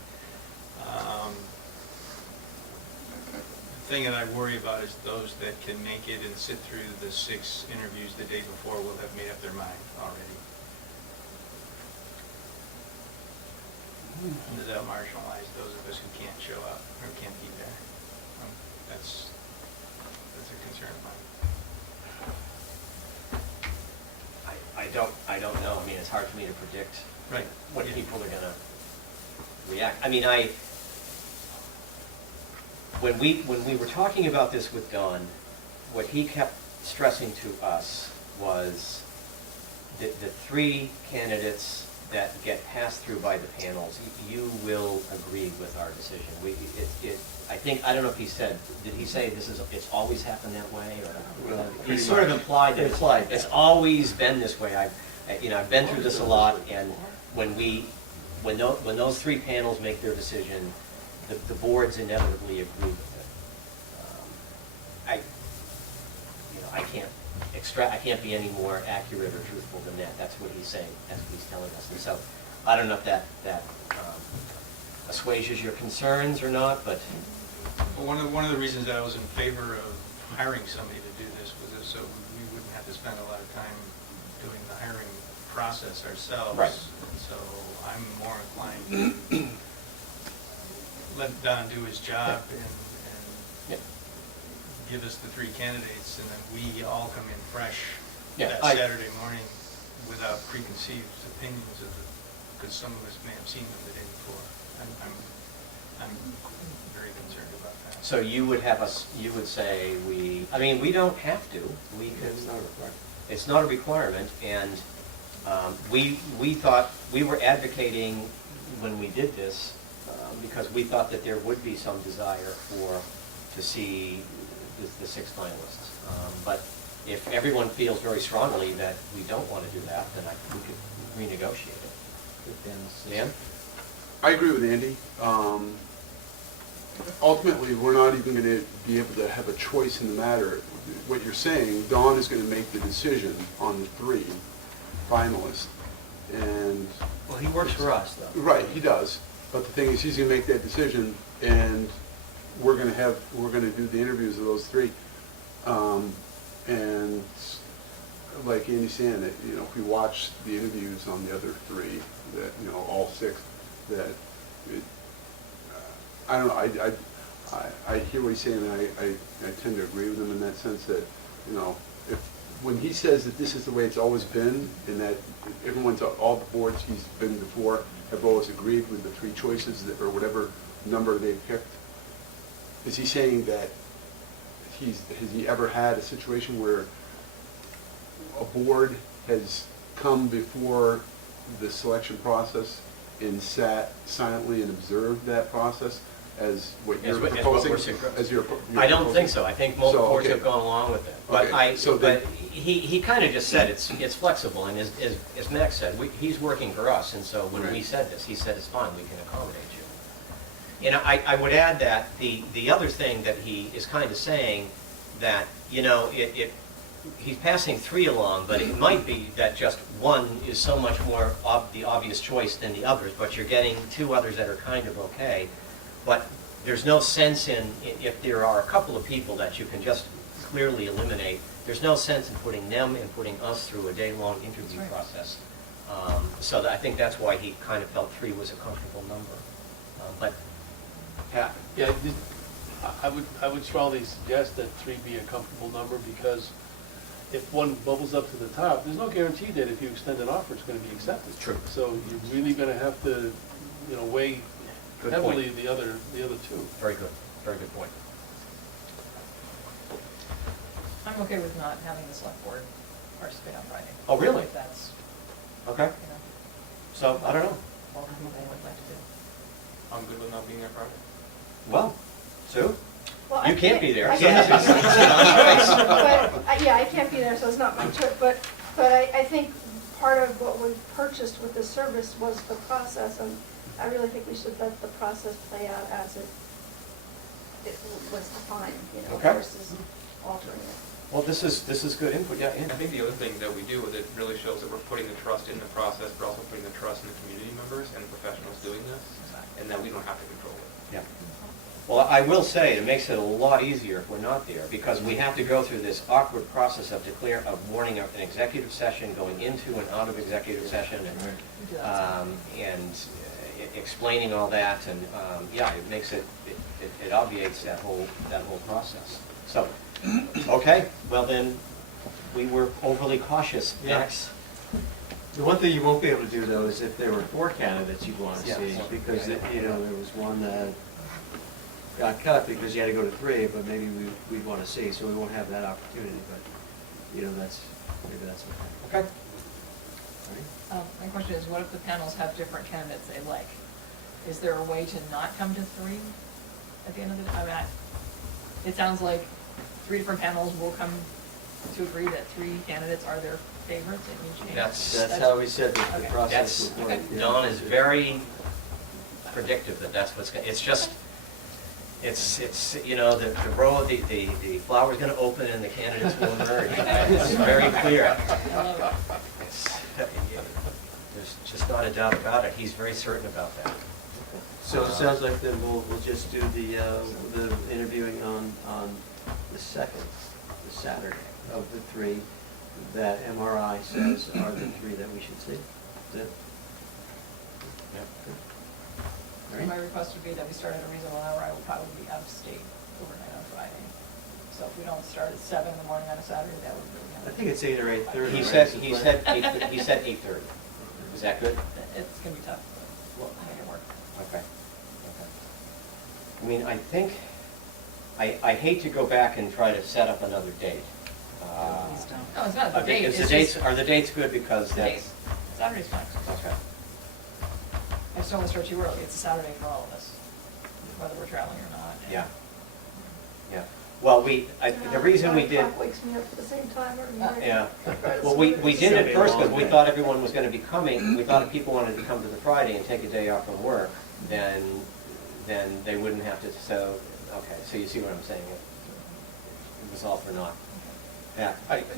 The thing that I worry about is those that can make it and sit through the 6 interviews the day before will have made up their mind already. And that'll marginalize those of us who can't show up or can't be there. That's a concern of mine. I don't know. I mean, it's hard for me to predict Right. what Yeah. people are gonna react. I mean, when we were talking about this with Don, what he kept stressing to us was that the 3 candidates that get passed through by the panels, you will agree with our decision. I don't know if he said, did he say it's always happened that way, or? Well, He pretty sort of much. implied that Implied it's that. always been this way. I've been through this a lot, and when those three panels make their decision, the boards inevitably agree with it. I can't be any more accurate or truthful than that. That's what he's saying. That's what he's telling us. And so, I don't know if that assuages your concerns or not, but Well, one of the reasons that I was in favor of hiring somebody to do this was so we wouldn't have to spend a lot of time doing the hiring process ourselves. Right. So I'm more inclined to let Don do his job and yeah. give us the three candidates, and then we all come in fresh Yeah, that Saturday morning without preconceived opinions of it, because some of us may have seen them the day before. I'm very concerned about that. So you would say we don't have to. We can. It's not a requirement. It's not a requirement, and we thought, we were advocating when we did this, because we thought that there would be some desire to see the six finalists. But if everyone feels very strongly that we don't want to do that, then we could renegotiate it. Dan? I agree with Andy. Ultimately, we're not even going to be able to have a choice in the matter. What you're saying, Dawn is going to make the decision on the three finalists, and... Well, he works for us, though. Right, he does. But the thing is, he's going to make that decision, and we're going to do the interviews of those three. And like Andy's saying, that, if we watch the interviews on the other three, that, all six, that I don't know, I hear what he's saying, and I tend to agree with him in that sense that, when he says that this is the way it's always been, and that all the boards he's been before have always agreed with the three choices, or whatever number they picked, is he saying that has he ever had a situation where a board has come before the selection process and sat silently and observed that process as what you're proposing? I don't think so. I think most boards okay. have gone along with it. But Okay, he kind of just said it's flexible, and as Max said, he's working for us, and so when we Right. said this, he said it's fine, we can accommodate you. And I would add that the other thing that he is kind of saying, that, he's passing three along, but it might be that just one is so much more the obvious choice than the others, but you're getting two others that are kind of okay. But there's no sense if there are a couple of people that you can just clearly eliminate, there's no sense in putting them and putting us through a day-long interview process. So I think that's why he kind of felt three was a comfortable number. But, Pat? Yeah, I would strongly suggest that three be a comfortable number, because if one bubbles up to the top, there's no guarantee that if you extend an offer, it's going to be accepted. True. So you're really going to have to, weigh Good heavily point. the other two. Very good. Very good point. I'm okay with not having the select board participate on Friday. Oh, really? If that's, Okay. So, I don't know. what they would like to do. I'm good with not being there Friday. Well, Sue? Well, You can't be there. I So this can't. is not a choice. But, yeah, I can't be there, so it's not my choice, but I think part of what we purchased with this service was the process, and I really think we should let the process play out as it was defined, Okay. versus altering it. Well, this is good input, yeah, I Andy. think the other thing that we do is it really shows that we're putting the trust in the process, but also putting the trust in the community members and the professionals doing this, and that we don't have to control it. Yeah. Well, I will say, it makes it a lot easier if we're not there, because we have to go through this awkward process of warning of an executive session, going into and out of executive session, and explaining all that, and, it makes it obviates that whole process. So, okay, well then, we were overly cautious. Max? The one thing you won't be able to do, though, is if there were four candidates you'd want to Yeah. see, because, there was one that got cut because you had to go to three, but maybe we'd want to see, so we won't have that opportunity, but, maybe that's okay. Okay. My question is, what if the panels have different candidates they like? Is there a way to not come to three at the end of the day? I mean, it sounds like three different panels will come to agree that three candidates are their favorites in each case. That's how we said the Okay. process That's, would work. yeah. Dawn is very predictive that that's what's going, it's just, it's, you know, the row, the flower's gonna open and the candidates will emerge. It's very clear. I love it. There's just not a doubt about it. He's very certain about that. So it sounds like then we'll just do the interviewing on the second, the Saturday of the three that MRI says are the three that we should see. Is it? Yep. All right. My request would be that we start at a reasonable hour. I will probably be out of state overnight on Friday. So if we don't start at 7 in the morning on a Saturday, that would really I help. think it's 8 or 8:30. He right? said, Is the he plan? said 8, he said 8:30. Is that good? It's gonna be tough, but we'll make it work. Okay. Okay. I mean, I think, I hate to go back and try to set up another date. Please don't. No, it's not the date, Is it's the dates, just are the dates good because the date. that's, Saturday's fine. okay. I just don't want to start too early. It's a Saturday for all of us, whether we're traveling or not. and- Yeah. Yeah. Well, the reason we did, 9 o'clock wakes me up at the same time every night. yeah. Right, Well, we it's- did it first because we thought everyone was gonna be coming. We thought if people wanted to come to the Friday and take a day off from work, then they wouldn't have to, so, okay, so you see what I'm saying? It was all for naught. Yeah.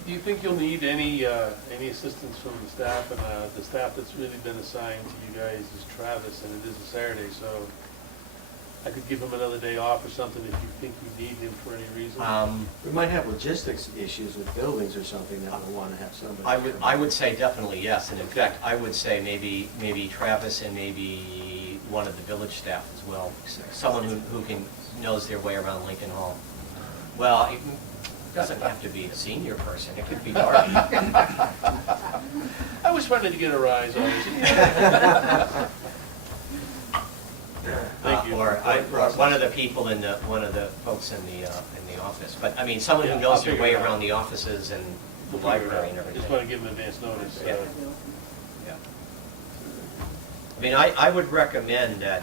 Do you think you'll need any assistance from the staff? And the staff that's really been assigned to you guys is Travis, and it is a Saturday, so I could give him another day off or something if you think you need him for any reason. We might have logistics issues with buildings or something that we'll want to have somebody. I would say definitely yes, and in fact, I would say maybe Travis and maybe one of the village staff as well, someone who knows their way around Lincoln Hall. Well, it doesn't have to be a senior person, it could be Darby. I was trying to get a rise always. Thank you. Or one of the people one of the folks in the office, but I mean, someone who Yeah, knows I'll their figure way it out. around the offices and the library and everything. Just want to give him advance notice. Yeah. Yeah. I mean, I would recommend that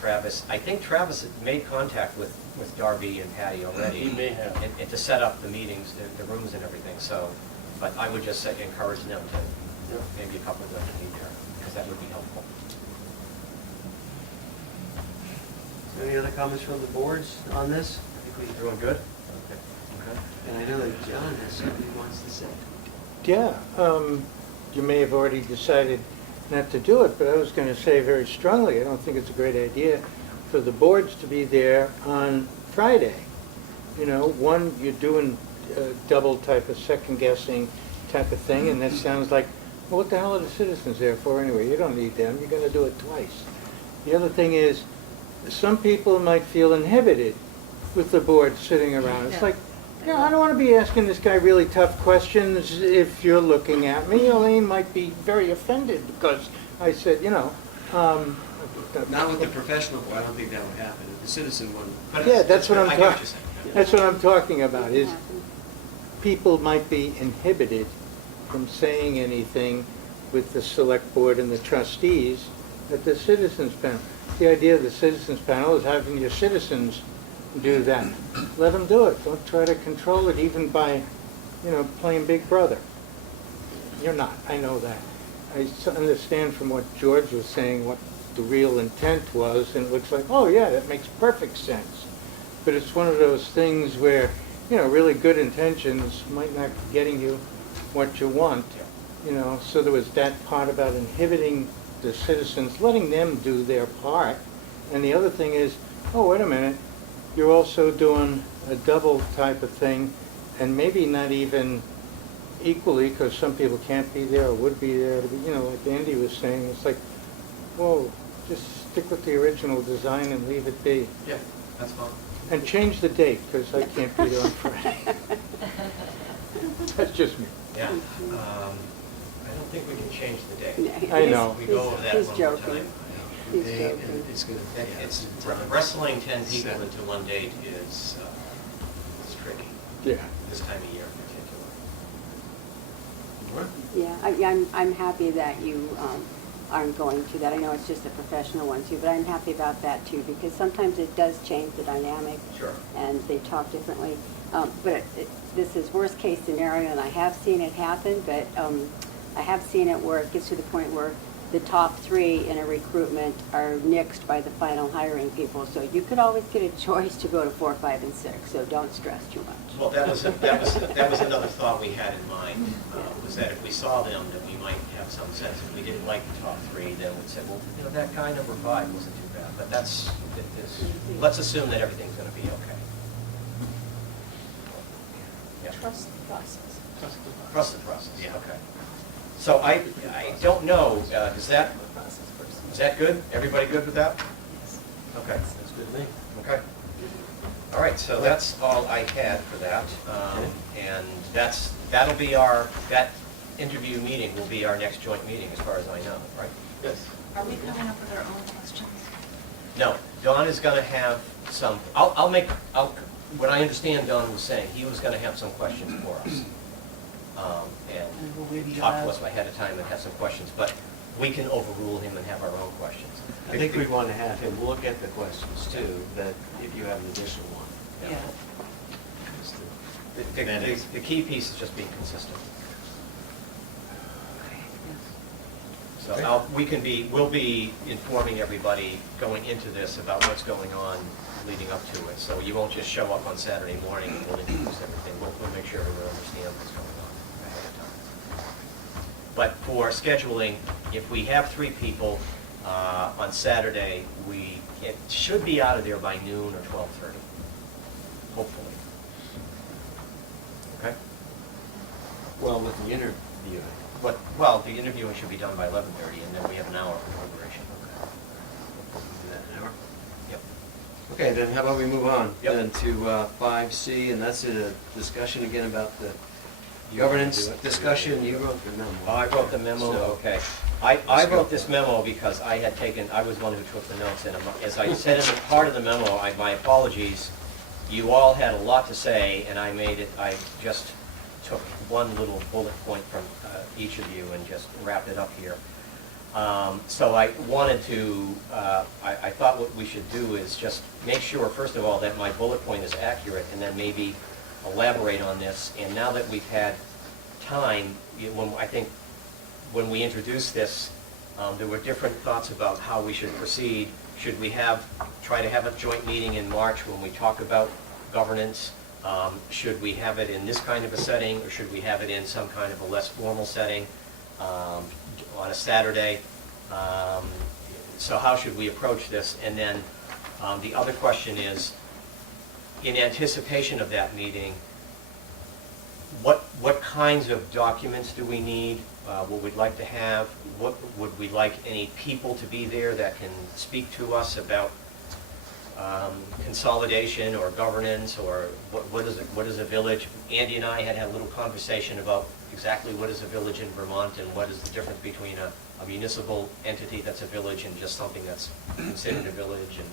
Travis, I think Travis had made contact with Darby and Patty already. He may have. And to set up the meetings, the rooms and everything, so, but I would just say encourage them to, maybe a couple of them to be there, because that would be helpful. Any other comments from the boards on this? I think we're doing good. Okay. And I know that John has something he wants to say. Yeah, you may have already decided not to do it, but I was going to say very strongly, I don't think it's a great idea for the boards to be there on Friday. You know, one, you're doing double type of second guessing type of thing, and that sounds like, well, what the hell are the citizens there for anyway? You don't need them, you're going to do it twice. The other thing is, some people might feel inhibited with the board sitting around. It's like, you know, I don't want to be asking this guy really tough questions if you're looking at me. Elaine might be very offended because I said, you know. Not with the professional board, I don't think that would happen. If the citizen one. Yeah, that's what I'm I get what talking. you're saying. That's what I'm talking about. Is people might be inhibited from saying anything with the select board and the trustees at the citizens panel. The idea of the citizens panel is having your citizens do that. Let them do it. Don't try to control it even by, you know, playing Big Brother. You're not. I know that. I understand from what George was saying what the real intent was, and it looks like, oh yeah, that makes perfect sense. But it's one of those things where, you know, really good intentions might not be getting you what you want. You know, so there was that part about inhibiting the citizens, letting them do their part. And the other thing is, oh, wait a minute, you're also doing a double type of thing, and maybe not even equally, because some people can't be there or would be there. You know, like Andy was saying, it's like, whoa, just stick with the original design and leave it be. Yeah, that's fine. And change the date, because I can't be there on Friday. That's just me. Yeah. I don't think we can change the date. I know. We go over that He's one more joking. time. He's They- joking. It's gonna. It's, wrestling 10 people into one date is tricky, Yeah. this time of year in particular. Yeah, I'm happy that you aren't going to that. I know it's just a professional one too, but I'm happy about that too, because sometimes it does change the dynamic. Sure. And they talk differently. But this is worst case scenario, and I have seen it happen, but I have seen it where it gets to the point where the top 3 in a recruitment are nixed by the final hiring people. So you could always get a choice to go to 4, 5, and 6, so don't stress too much. Well, that was another thought we had in mind, was that if we saw them, that we might have some sense. If we didn't like the top 3, then we'd say, well, you know, that guy number 5 wasn't too bad. But let's assume that everything's going to be okay. Yeah. Trust the process. Trust the process, yeah, okay. So I don't know, is that good? Everybody good with that? Yes. Okay. That's good to me. Okay. All right, so that's all I had for that. And that'll be that interview meeting will be our next joint meeting, as far as I know, right? Yes. Are we coming up with our own questions? No, Don is going to have some, what I understand Don was saying, he was going to have some questions for us. And talk to us ahead of time and have some questions, but we can overrule him and have our own questions. I think we want to have him look at the questions too, that if you have an additional one. Yeah. The key piece is just being consistent. So we'll be informing everybody going into this about what's going on leading up to it. So you won't just show up on Saturday morning and we'll introduce everything. We'll make sure everyone understands what's going on ahead of time. But for scheduling, if we have 3 people on Saturday, it should be out of there by noon or 12:30, hopefully. Okay? Well, with the interview. Well, the interviewing should be done by 11:30, and then we have an hour for deliberation. Do that an hour? Yep. Okay, then how about we move on Yep. then to 5C, and that's a discussion again about the governance discussion. You wrote the memo. Oh, I wrote the memo, So- okay. I wrote this memo because I was one who took the notes, and as I said in the part of the memo, my apologies, you all had a lot to say, and I just took one little bullet point from each of you and just wrapped it up here. So I wanted to, I thought what we should do is just make sure, first of all, that my bullet point is accurate, and then maybe elaborate on this. And now that we've had time, I think when we introduced this, there were different thoughts about how we should proceed. Should we try to have a joint meeting in March when we talk about governance? Should we have it in this kind of a setting, or should we have it in some kind of a less formal setting on a Saturday? So how should we approach this? And then the other question is, in anticipation of that meeting, what kinds of documents do we need? What we'd like to have? What would we like any people to be there that can speak to us about consolidation or governance, or what is a village? Andy and I had a little conversation about exactly what is a village in Vermont and what is the difference between a municipal entity that's a village and just something that's considered a village, and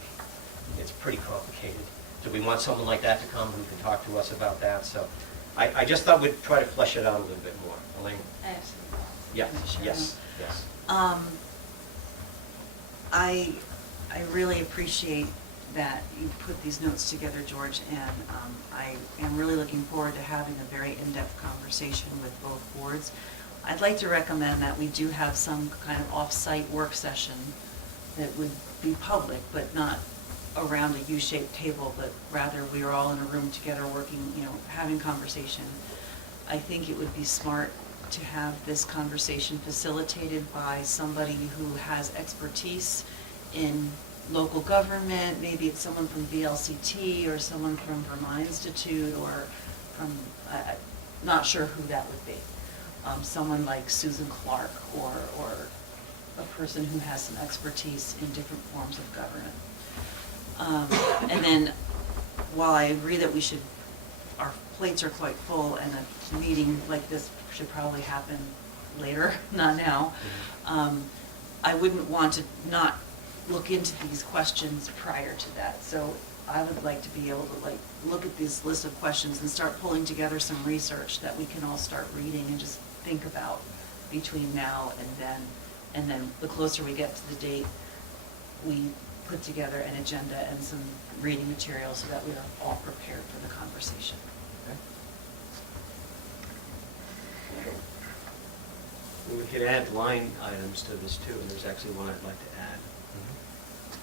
it's pretty complicated. So we want someone like that to come who can talk to us about that. So I just thought we'd try to flesh it out a little bit more. Elaine? I have some. Yes. I really appreciate that you put these notes together, George, and I am really looking forward to having a very in-depth conversation with both boards. I'd like to recommend that we do have some kind of off-site work session that would be public, but not around a U-shaped table, but rather we are all in a room together working, having conversation. I think it would be smart to have this conversation facilitated by somebody who has expertise in local government. Maybe it's someone from VLCT or someone from Vermont Institute, or from, not sure who that would be. Someone like Susan Clark, or a person who has some expertise in different forms of government. And then, while I agree that our plates are quite full, and a meeting like this should probably happen later, not now, I wouldn't want to not look into these questions prior to that. So I would like to be able to look at this list of questions and start pulling together some research that we can all start reading and just think about between now and then the closer we get to the date, we put together an agenda and some reading material so that we are all prepared for the conversation. We could add line items to this too, and there's actually one I'd like to add.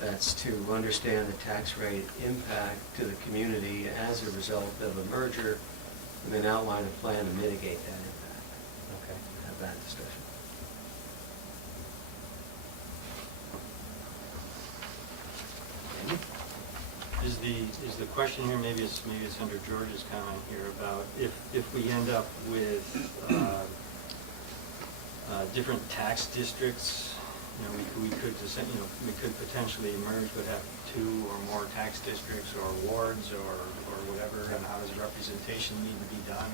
That's to understand the tax rate impact to the community as a result of a merger, and then outline a plan to mitigate that impact. Okay. Have that discussion. Is the question here, maybe it's under George's comment here about if we end up with different tax districts, we could potentially merge but have 2 or more tax districts or wards or whatever, and how does representation need to be done?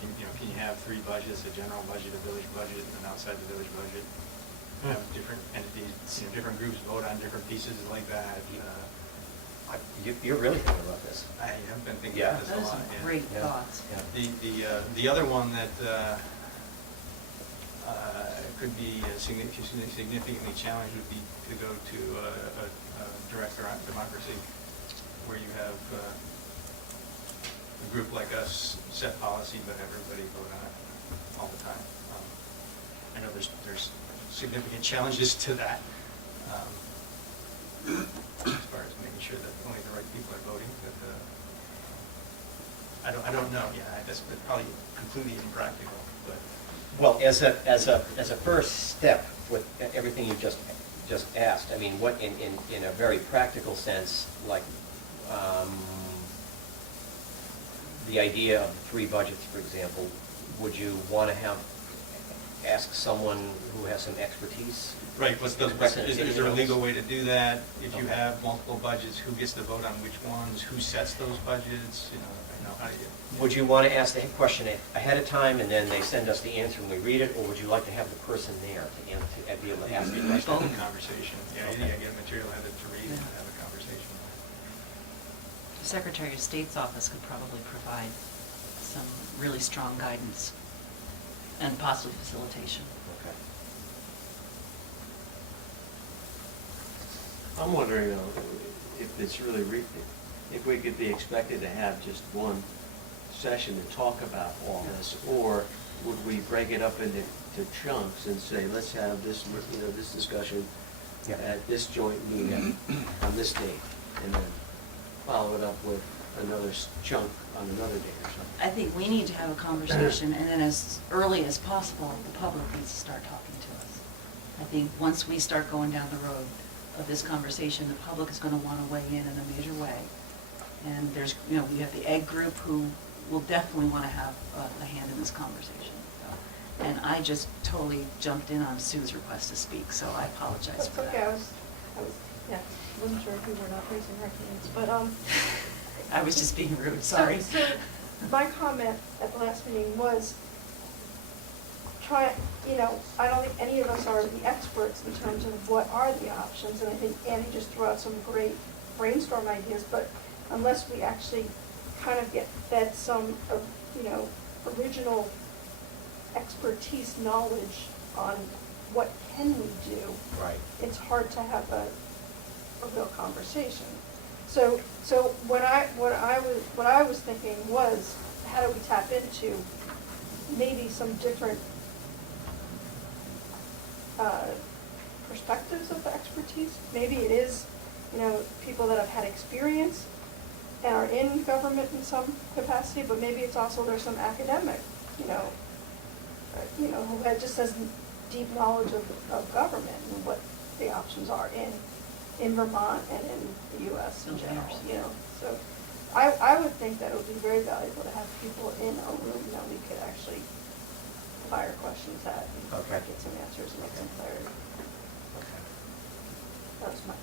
Can you have 3 budgets, a general budget, a village budget, and outside the village budget? Have different entities, different groups vote on different pieces like that. You're really thinking about this. I have been thinking about this a lot. Those are great thoughts. The other one that could be significantly challenged would be to go to a direct democracy, where you have a group like us set policy, but everybody vote on it all the time. I know there's significant challenges to that, as far as making sure that only the right people are voting. But I don't know. Yeah, that's probably completely impractical. But Well, as a first step with everything you just asked, I mean, what in a very practical sense, like the idea of 3 budgets, for example, would you want to ask someone who has some expertise? right, is there a legal way to do that? If you have multiple budgets, who gets to vote on which ones? Who sets those budgets? How do you? Would you want to ask the question ahead of time, and then they send us the answer and we read it, or would you like to have the person there to be able to ask the question? Phone conversation. Yeah, you get material, have it to read, and have a conversation. The Secretary of State's office could probably provide some really strong guidance and possibly facilitation. Okay. I'm wondering if it's really, if we could be expected to have just one session to talk about all this, or would we break it up into chunks and say, let's have this, this discussion at this joint meeting on this date, and then follow it up with another chunk on another date or something? I think we need to have a conversation, and then as early as possible, the public needs to start talking to us. I think once we start going down the road of this conversation, the public is going to want to weigh in a major way. And there's, we have the egg group who will definitely want to have a hand in this conversation. And I just totally jumped in on Sue's request to speak, so I apologize for that. That's okay, I wasn't sure if you were not raising her hands, but, I was just being rude, sorry. So my comment at the last meeting was, I don't think any of us are the experts in terms of what are the options, and I think Annie just threw out some great brainstorm ideas, but unless we actually kind of get fed some of, original expertise knowledge on what can we do, Right. it's hard to have a real conversation. So what I was thinking was, how do we tap into maybe some different perspectives of the expertise? Maybe it is, people that have had experience and are in government in some capacity, but maybe it's also there's some academic, who just has deep knowledge of government and what the options are in Vermont and in the U.S. in general, So I would think that it would be very valuable to have people in a room that we could actually fire questions at and try to get some answers and get some clarity. Okay. That was my.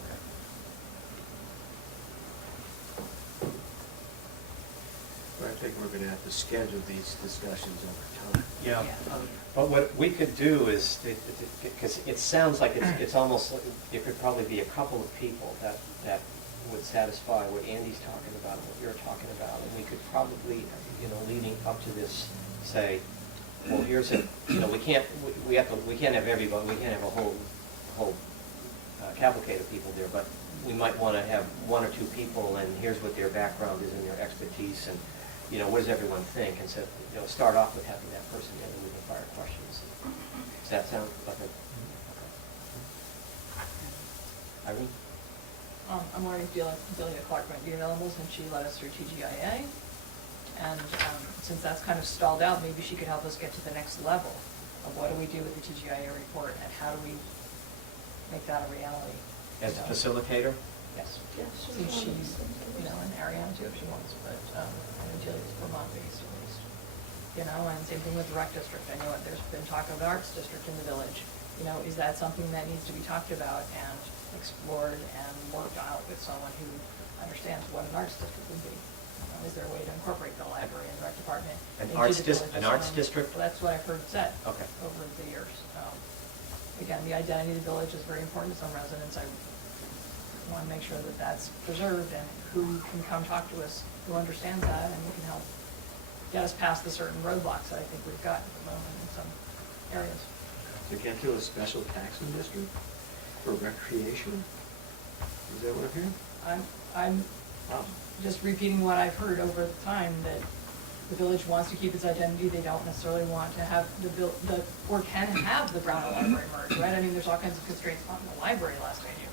Okay. But I think we're going to have to schedule these discussions over time. Yeah, but what we could do is, because it sounds like it's almost, it could probably be a couple of people that would satisfy what Andy's talking about and what you're talking about. And we could probably, leading up to this, say, well, here's we can't have everybody, we can't have a whole cavalcade of people there, but we might want to have one or two people, and here's what their background is and their expertise, and what does everyone think, and so start off with having that person in, and we can fire questions. Does that sound like a? Irene? I'm already Delia Clark might be available since she led us through TGIA. And since that's kind of stalled out, maybe she could help us get to the next level of what do we do with the TGIA report and how do we make that a reality. As a facilitator? Yes. Yes, Since she's, in Ariana too if she wants, but I know Delia's Vermont-based at least. And same thing with the rec district. I know there's been talk of the arts district in the village. Is that something that needs to be talked about and explored and worked out with someone who understands what an arts district would be? Is there a way to incorporate the library and the rec department An into arts the dis- village? an arts district? Well, that's what I've heard said Okay. over the years. Again, the identity of the village is very important to some residents. I want to make sure that that's preserved and who can come talk to us, who understands that, and who can help get us past the certain roadblocks that I think we've got at the moment in some areas. To get to a special taxing district for recreation? Is that what I'm hearing? I'm Wow. just repeating what I've heard over time, that the village wants to keep its identity. They don't necessarily want to have or can have the Brownell Library merge, right? I mean, there's all kinds of constraints on the library last I knew.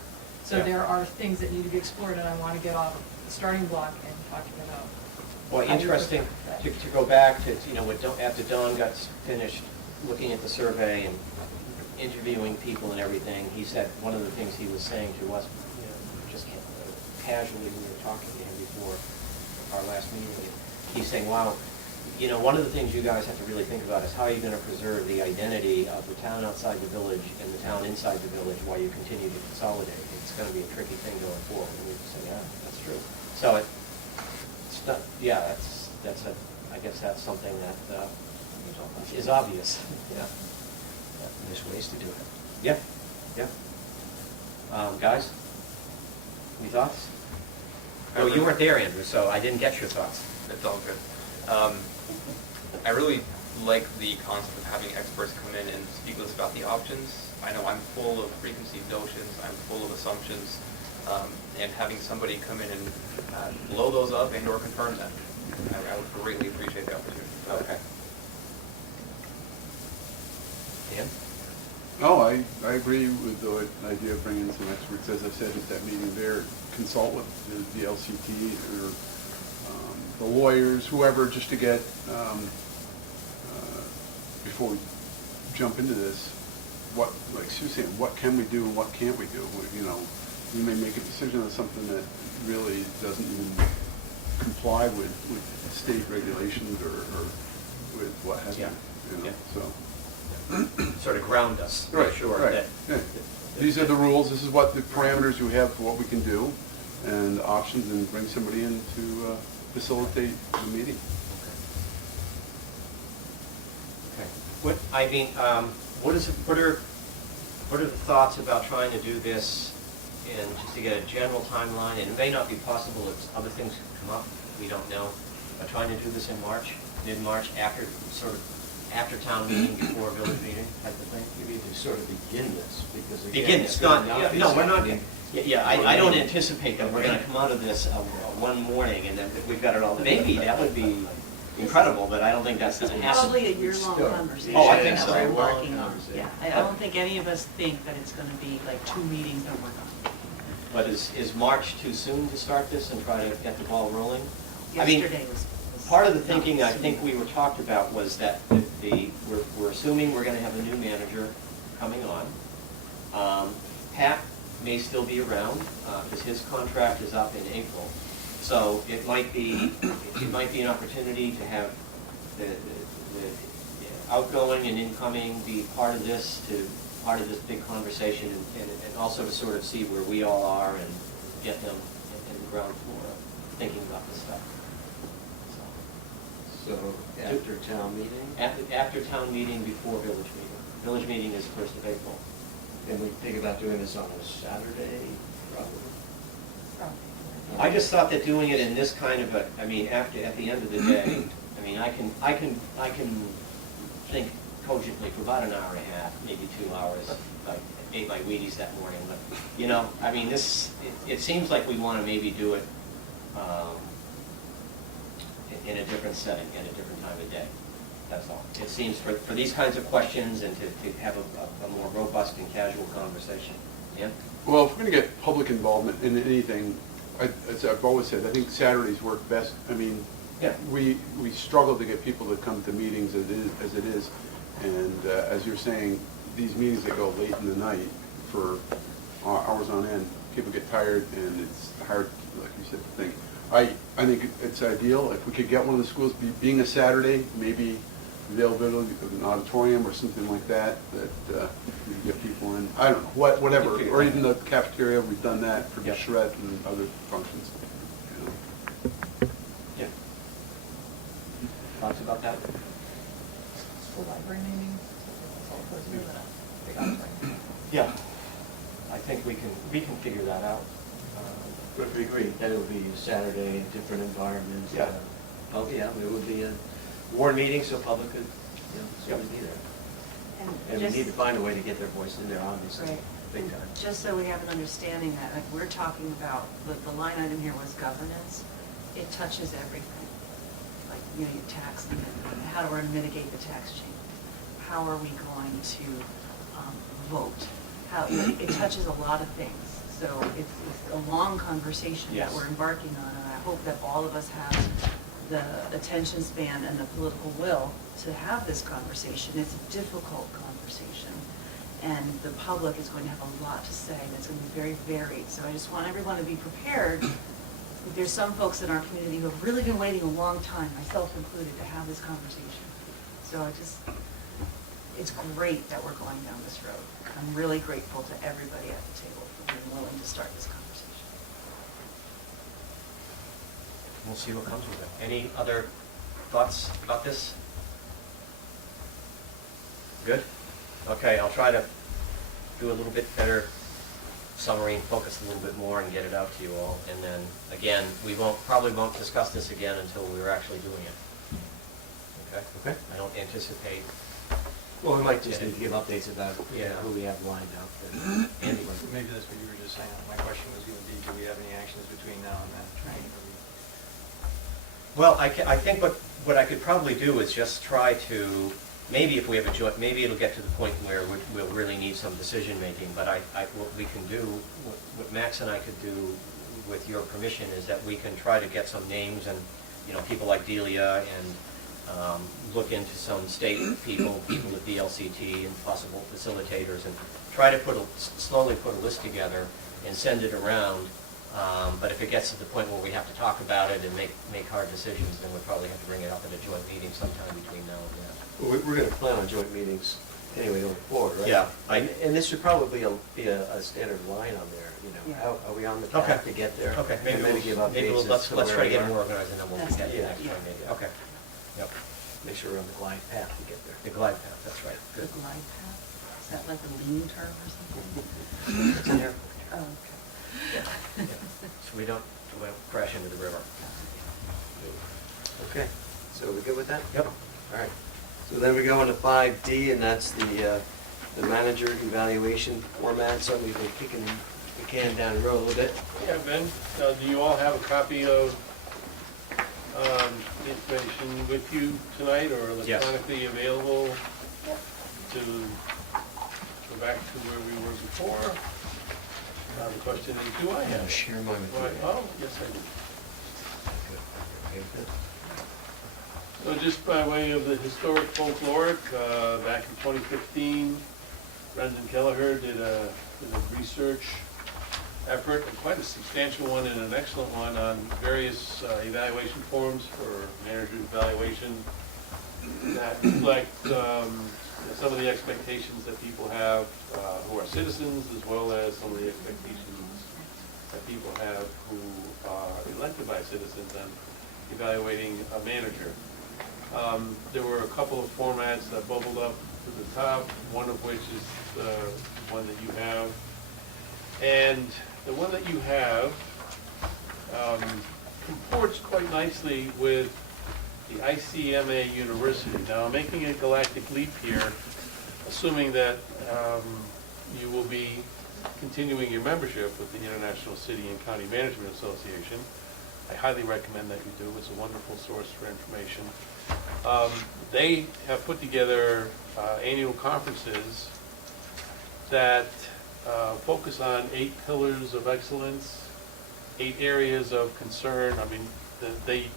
So Yeah. there are things that need to be explored, and I want to get off the starting block and talking about. Well, how you interesting protect that. to go back to, after Don got finished looking at the survey and interviewing people and everything, he said, one of the things he was saying to us, just casually, we were talking to him before our last meeting, he's saying, wow, one of the things you guys have to really think about is how are you going to preserve the identity of the town outside the village and the town inside the village while you continue to consolidate. It's going to be a tricky thing going forward. And we just say, yeah, that's true. So it's not, I guess that's something that is obvious. Yeah. There's ways to do it. Yeah, yeah. Guys, any thoughts? Oh, you weren't there, Andrew, so I didn't get your thoughts. It's all good. I really like the concept of having experts come in and speak with us about the options. I know I'm full of preconceived notions, I'm full of assumptions, and having somebody come in and blow those up and or confirm them, I would greatly appreciate the opportunity. Okay. Dan? No, I agree with the idea of bringing in some experts. As I said at that meeting there, consult with the LCT or the lawyers, whoever, just to get, before we jump into this, like Sue's saying, what can we do and what can't we do? We may make a decision on something that really doesn't even comply with state regulations or with what have you. Yeah. So. Sort of ground us, Right, make sure right. that. Yeah. These are the rules, this is what the parameters we have for what we can do, and options, and bring somebody in to facilitate the meeting. Okay. What are the thoughts about trying to do this and just to get a general timeline? And it may not be possible if other things come up, we don't know. But trying to do this in March, mid-March, after town meeting, before village meeting type of thing? You need to sort of begin this, because again. Begin, it's it's not, gonna be no, we're not, something- I don't anticipate that we're gonna come out of this one morning and then we've got it all. Maybe, that would be incredible, but I don't think that's gonna happen. Probably a year-long conversation. Oh, I think that so. we're working on. Yeah, I don't think any of us think that it's gonna be like 2 meetings to work on. But is March too soon to start this and try to get the ball rolling? I mean, Yesterday was part of the thinking I think we were talked about was that we're assuming we're gonna have a new manager coming on. Pat may still be around, because his contract is up in April. So it might be an opportunity to have the outgoing and incoming be part of this big conversation, and also to sort of see where we all are and get them in the ground floor thinking about this stuff. So after town meeting? After town meeting, before village meeting. Village meeting is 1st of April. And we think about doing this on a Saturday, probably? I just thought that doing it in this kind of at the end of the day, I can think cogently for about an hour and a half, maybe 2 hours. I ate my Wheaties that morning, but, it seems like we want to maybe do it in a different setting, in a different time of day. That's all. It seems for these kinds of questions and to have a more robust and casual conversation. Yeah? Well, if we're going to get public involvement in anything, as I've always said, I think Saturdays work best. Yeah. We struggle to get people to come to meetings as it is. And as you're saying, these meetings that go late in the night for hours on end, people get tired and it's hard, like you said, to think. I think it's ideal if we could get one of the schools, being a Saturday, maybe availability of an auditorium or something like that we could get people in. I don't know, whatever, or even the cafeteria. We've done that for the charrette and other functions. Yeah. Thoughts about that? School library maybe, it's all goes into that big auditorium. Yeah. I think we can figure that out. But we agree that it would be Saturday in different environments. Yeah. Oh, yeah, it would be a warned meeting so public could, certainly be there. And we need to find a way to get their voice in there, obviously, Right. big time. Just so we have an understanding that, like, we're talking about, the line item here was governance. It touches everything. Like, your tax, how do we mitigate the tax change? How are we going to vote? It touches a lot of things. So it's a long conversation that we're embarking on, and I hope that all of us have the attention span and the political will to have this conversation. It's a difficult conversation, and the public is going to have a lot to say, and it's going to be very varied. So I just want everyone to be prepared. There's some folks in our community who have really been waiting a long time, myself included, to have this conversation. So it's great that we're going down this road. I'm really grateful to everybody at the table for being willing to start this conversation. We'll see what comes with it. Any other thoughts about this? Good? Okay, I'll try to do a little bit better summary and focus a little bit more and get it out to you all. And then, again, we probably won't discuss this again until we're actually doing it. Okay? Okay. I don't anticipate. Well, we might just need to give updates about Yeah. who we have lined up. Andy? Maybe that's what you were just saying. My question was going to be, do we have any actions between now and then? Right. Well, I think what I could probably do is just try to, maybe if we have a joint, maybe it'll get to the point where we'll really need some decision making, but what we can do, what Max and I could do with your permission is that we can try to get some names and, people like Delia and look into some state people at VLCT and possible facilitators and try to slowly put a list together and send it around. But if it gets to the point where we have to talk about it and make hard decisions, then we'll probably have to bring it up at a joint meeting sometime between now and then. Well, we're going to plan on joint meetings anyway going forward, right? Yeah. And this should probably be a standard line on there, Yeah. How are we on the Okay. path to get there? Okay, And maybe give updates let's as to try where to we get are. more organized and then we'll That's get to the it. next Yeah. one maybe. Okay. Yep. Make sure we're on the glide path to get there. The glide path, that's right. The glide path? Is that like a lean term or something? It's in there. Oh, okay. Yeah. So we don't crash into the river. Okay, so we good with that? Yep. All right. So then we go into 5D, and that's the manager evaluation format. So we've been kicking the can down the road a little bit. Yeah, Ben, do you all have a copy of information with you tonight or Yes. electronically available to go back to where we were before? The question is, do I have it? Share mine with Right. you. Oh, yes, I do. So just by way of the historic folkloric, back in 2015, Brendan Kelleher did a research effort, and quite a substantial one and an excellent one, on various evaluation forms for manager evaluation that reflect some of the expectations that people have who are citizens, as well as some of the expectations that people have who are elected by citizens and evaluating a manager. There were a couple of formats that bubbled up to the top, one of which is the one that you have. And the one that you have comports quite nicely with the ICMA University. Now, I'm making a galactic leap here, assuming that you will be continuing your membership with the International City and County Management Association. I highly recommend that you do. It's a wonderful source for information. They have put together annual conferences that focus on 8 pillars of excellence, 8 areas of concern. I mean, they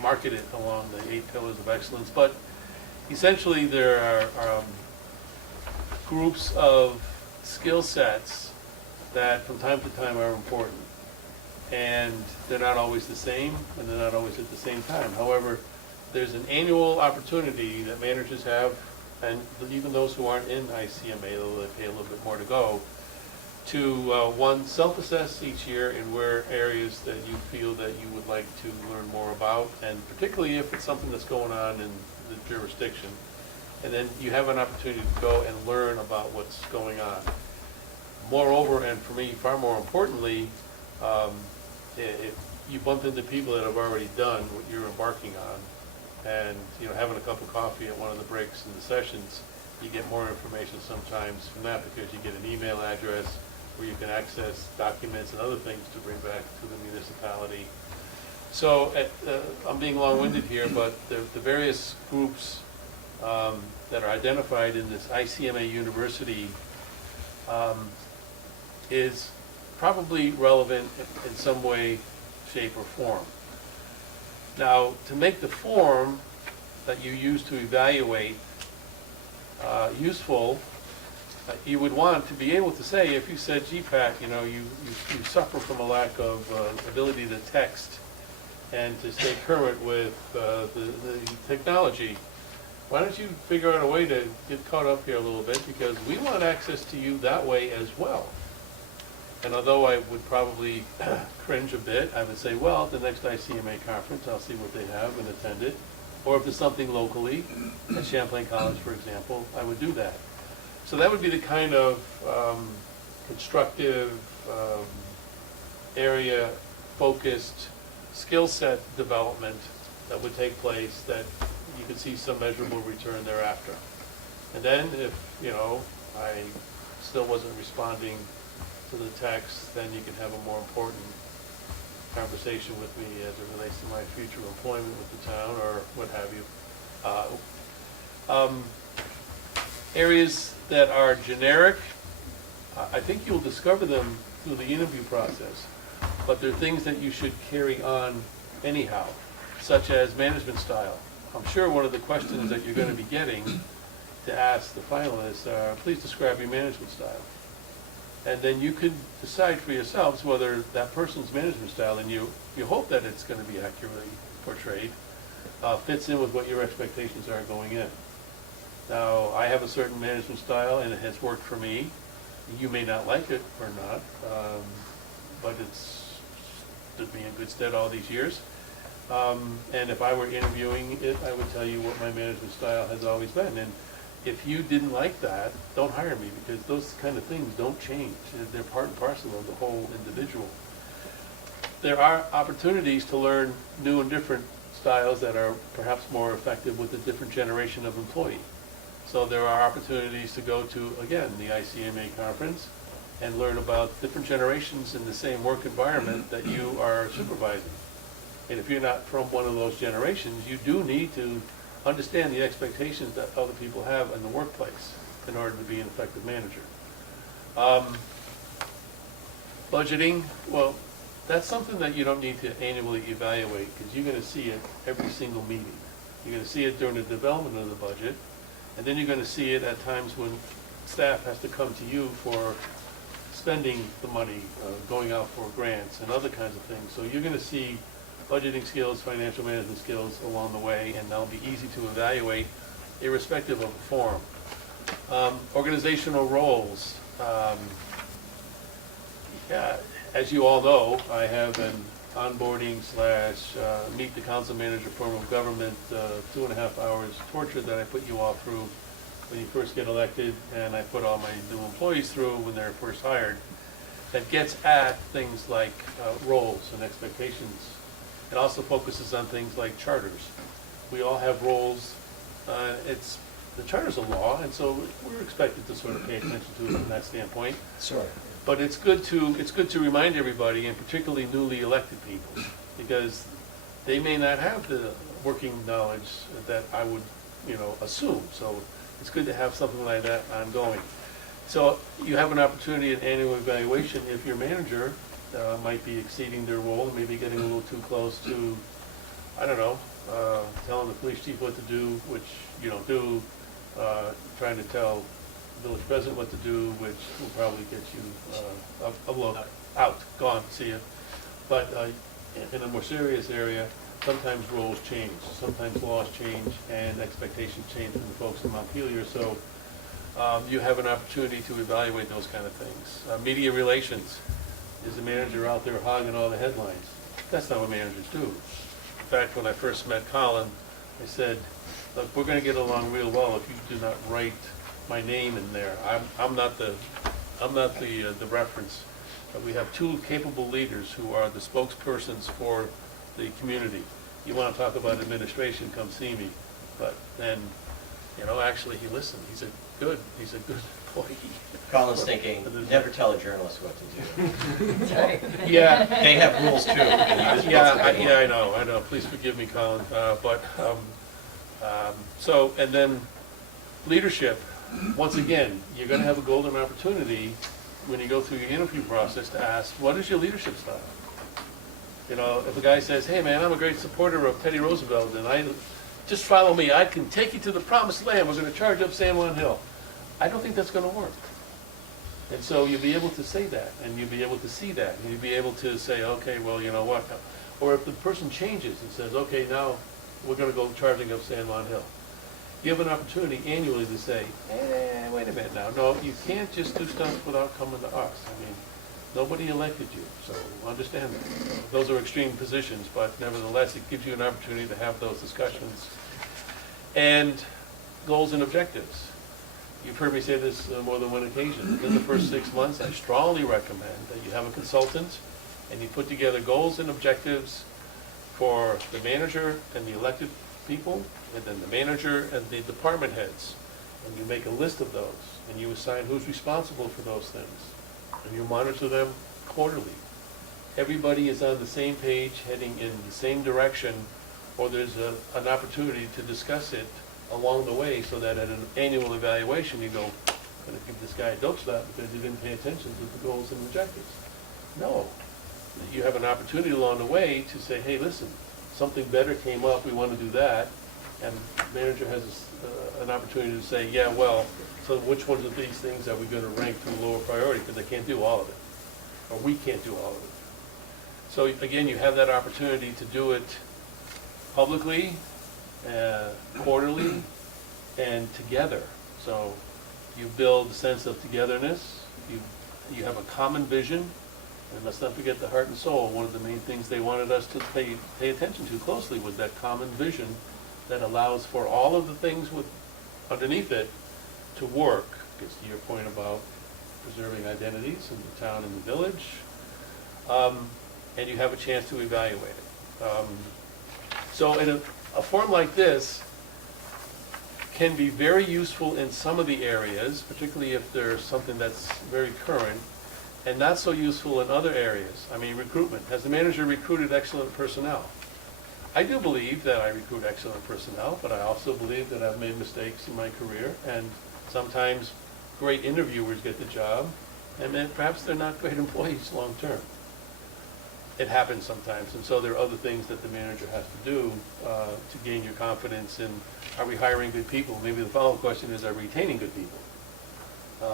market it along the 8 pillars of excellence, but essentially there are groups of skill sets that from time to time are important. And they're not always the same, and they're not always at the same time. However, there's an annual opportunity that managers have, and even those who aren't in ICMA, though they pay a little bit more to go, to one, self-assess each year in where areas that you feel that you would like to learn more about, and particularly if it's something that's going on in the jurisdiction. And then you have an opportunity to go and learn about what's going on. Moreover, and for me, far more importantly, if you bump into people that have already done what you're embarking on, and having a cup of coffee at one of the breaks in the sessions, you get more information sometimes from that, because you get an email address where you can access documents and other things to bring back to the municipality. So I'm being long-winded here, but the various groups that are identified in this ICMA University is probably relevant in some way, shape, or form. Now, to make the form that you use to evaluate useful, you would want to be able to say, if you said, gee, Pat, you suffer from a lack of ability to text and to stay current with the technology, why don't you figure out a way to get caught up here a little bit, because we want access to you that way as well. And although I would probably cringe a bit, I would say, well, at the next ICMA conference, I'll see what they have and attend it. Or if there's something locally, at Champlain College, for example, I would do that. So that would be the kind of constructive, area-focused skill set development that would take place, that you could see some measurable return thereafter. And then if, I still wasn't responding to the text, then you can have a more important conversation with me as it relates to my future employment with the town, or what have you. Areas that are generic, I think you'll discover them through the interview process, but they're things that you should carry on anyhow, such as management style. I'm sure one of the questions that you're going to be getting to ask the finalists are, please describe your management style. And then you can decide for yourselves whether that person's management style, and you hope that it's going to be accurately portrayed, fits in with what your expectations are going in. Now, I have a certain management style, and it has worked for me. You may not like it or not, but it's stood me in good stead all these years. And if I were interviewing it, I would tell you what my management style has always been. And if you didn't like that, don't hire me, because those kind of things don't change. They're part and parcel of the whole individual. There are opportunities to learn new and different styles that are perhaps more effective with a different generation of employee. So there are opportunities to go to, again, the ICMA conference and learn about different generations in the same work environment that you are supervising. And if you're not from one of those generations, you do need to understand the expectations that other people have in the workplace in order to be an effective manager. Budgeting, well, that's something that you don't need to annually evaluate, because you're going to see it every single meeting. You're going to see it during the development of the budget, and then you're going to see it at times when staff has to come to you for spending the money, going out for grants and other kinds of things. So you're going to see budgeting skills, financial management skills along the way, and that'll be easy to evaluate irrespective of the forum. Organizational roles. As you all know, I have an onboarding / meet the council manager form of government 2.5 hours torture that I put you all through when you first get elected, and I put all my new employees through when they're first hired. that gets at things like roles and expectations. It also focuses on things like charters. We all have roles. The charter's a law, and so we're expected to sort of pay attention to it from that standpoint. Sure. But it's good to remind everybody, and particularly newly elected people, because they may not have the working knowledge that I would, assume. So it's good to have something like that ongoing. So you have an opportunity at annual evaluation if your manager might be exceeding their role, maybe getting a little too close to, I don't know, telling the police chief what to do, which you don't do, trying to tell the village president what to do, which will probably get you a look out, gone, see you. But in a more serious area, sometimes roles change, sometimes laws change, and expectations change from the folks in Montpelier. So you have an opportunity to evaluate those kind of things. Media relations. Is the manager out there hogging all the headlines? That's not what managers do. In fact, when I first met Colin, I said, look, we're going to get along real well if you do not write my name in there. I'm not the reference. We have two capable leaders who are the spokespersons for the community. You want to talk about administration, come see me. But then, actually he listened. He's a good employee. Colin's thinking, never tell a journalist what to do. Yeah. They have rules too. And you just I know. Please forgive me, Colin. And then leadership. Once again, you're going to have a golden opportunity when you go through your interview process to ask, what is your leadership style? If a guy says, hey man, I'm a great supporter of Teddy Roosevelt, and just follow me, I can take you to the promised land, we're going to charge up San Juan Hill. I don't think that's going to work. And so you'll be able to say that, and you'll be able to see that, and you'll be able to say, okay, well, you know what? Or if the person changes and says, okay, now we're going to go charging up San Juan Hill. You have an opportunity annually to say, wait a minute now. No, you can't just do stuff without coming to us. I mean, nobody elected you, so understand that. Those are extreme positions, but nevertheless, it gives you an opportunity to have those discussions. And goals and objectives. You've heard me say this on more than one occasion. In the first 6 months, I strongly recommend that you have a consultant and you put together goals and objectives for the manager and the elected people, and then the manager and the department heads. And you make a list of those, and you assign who's responsible for those things. And you monitor them quarterly. Everybody is on the same page, heading in the same direction, or there's an opportunity to discuss it along the way, so that at an annual evaluation you go, I'm going to give this guy a dope slap because he didn't pay attention to the goals and objectives. No. You have an opportunity along the way to say, hey, listen, something better came up, we want to do that, and the manager has an opportunity to say, yeah, well, so which ones of these things are we going to rank to a lower priority, because they can't do all of it, or we can't do all of it. So again, you have that opportunity to do it publicly, quarterly, and together. So you build a sense of togetherness, you have a common vision, and let's not forget the heart and soul. One of the main things they wanted us to pay attention to closely was that common vision that allows for all of the things underneath it to work. Gets to your point about preserving identities in the town and the village, and you have a chance to evaluate it. So in a form like this can be very useful in some of the areas, particularly if there's something that's very current, and not so useful in other areas. I mean, recruitment. Has the manager recruited excellent personnel? I do believe that I recruit excellent personnel, but I also believe that I've made mistakes in my career, and sometimes great interviewers get the job, and then perhaps they're not great employees long term. It happens sometimes, and so there are other things that the manager has to do to gain your confidence in, are we hiring good people? Maybe the follow-up question is, are we retaining good people?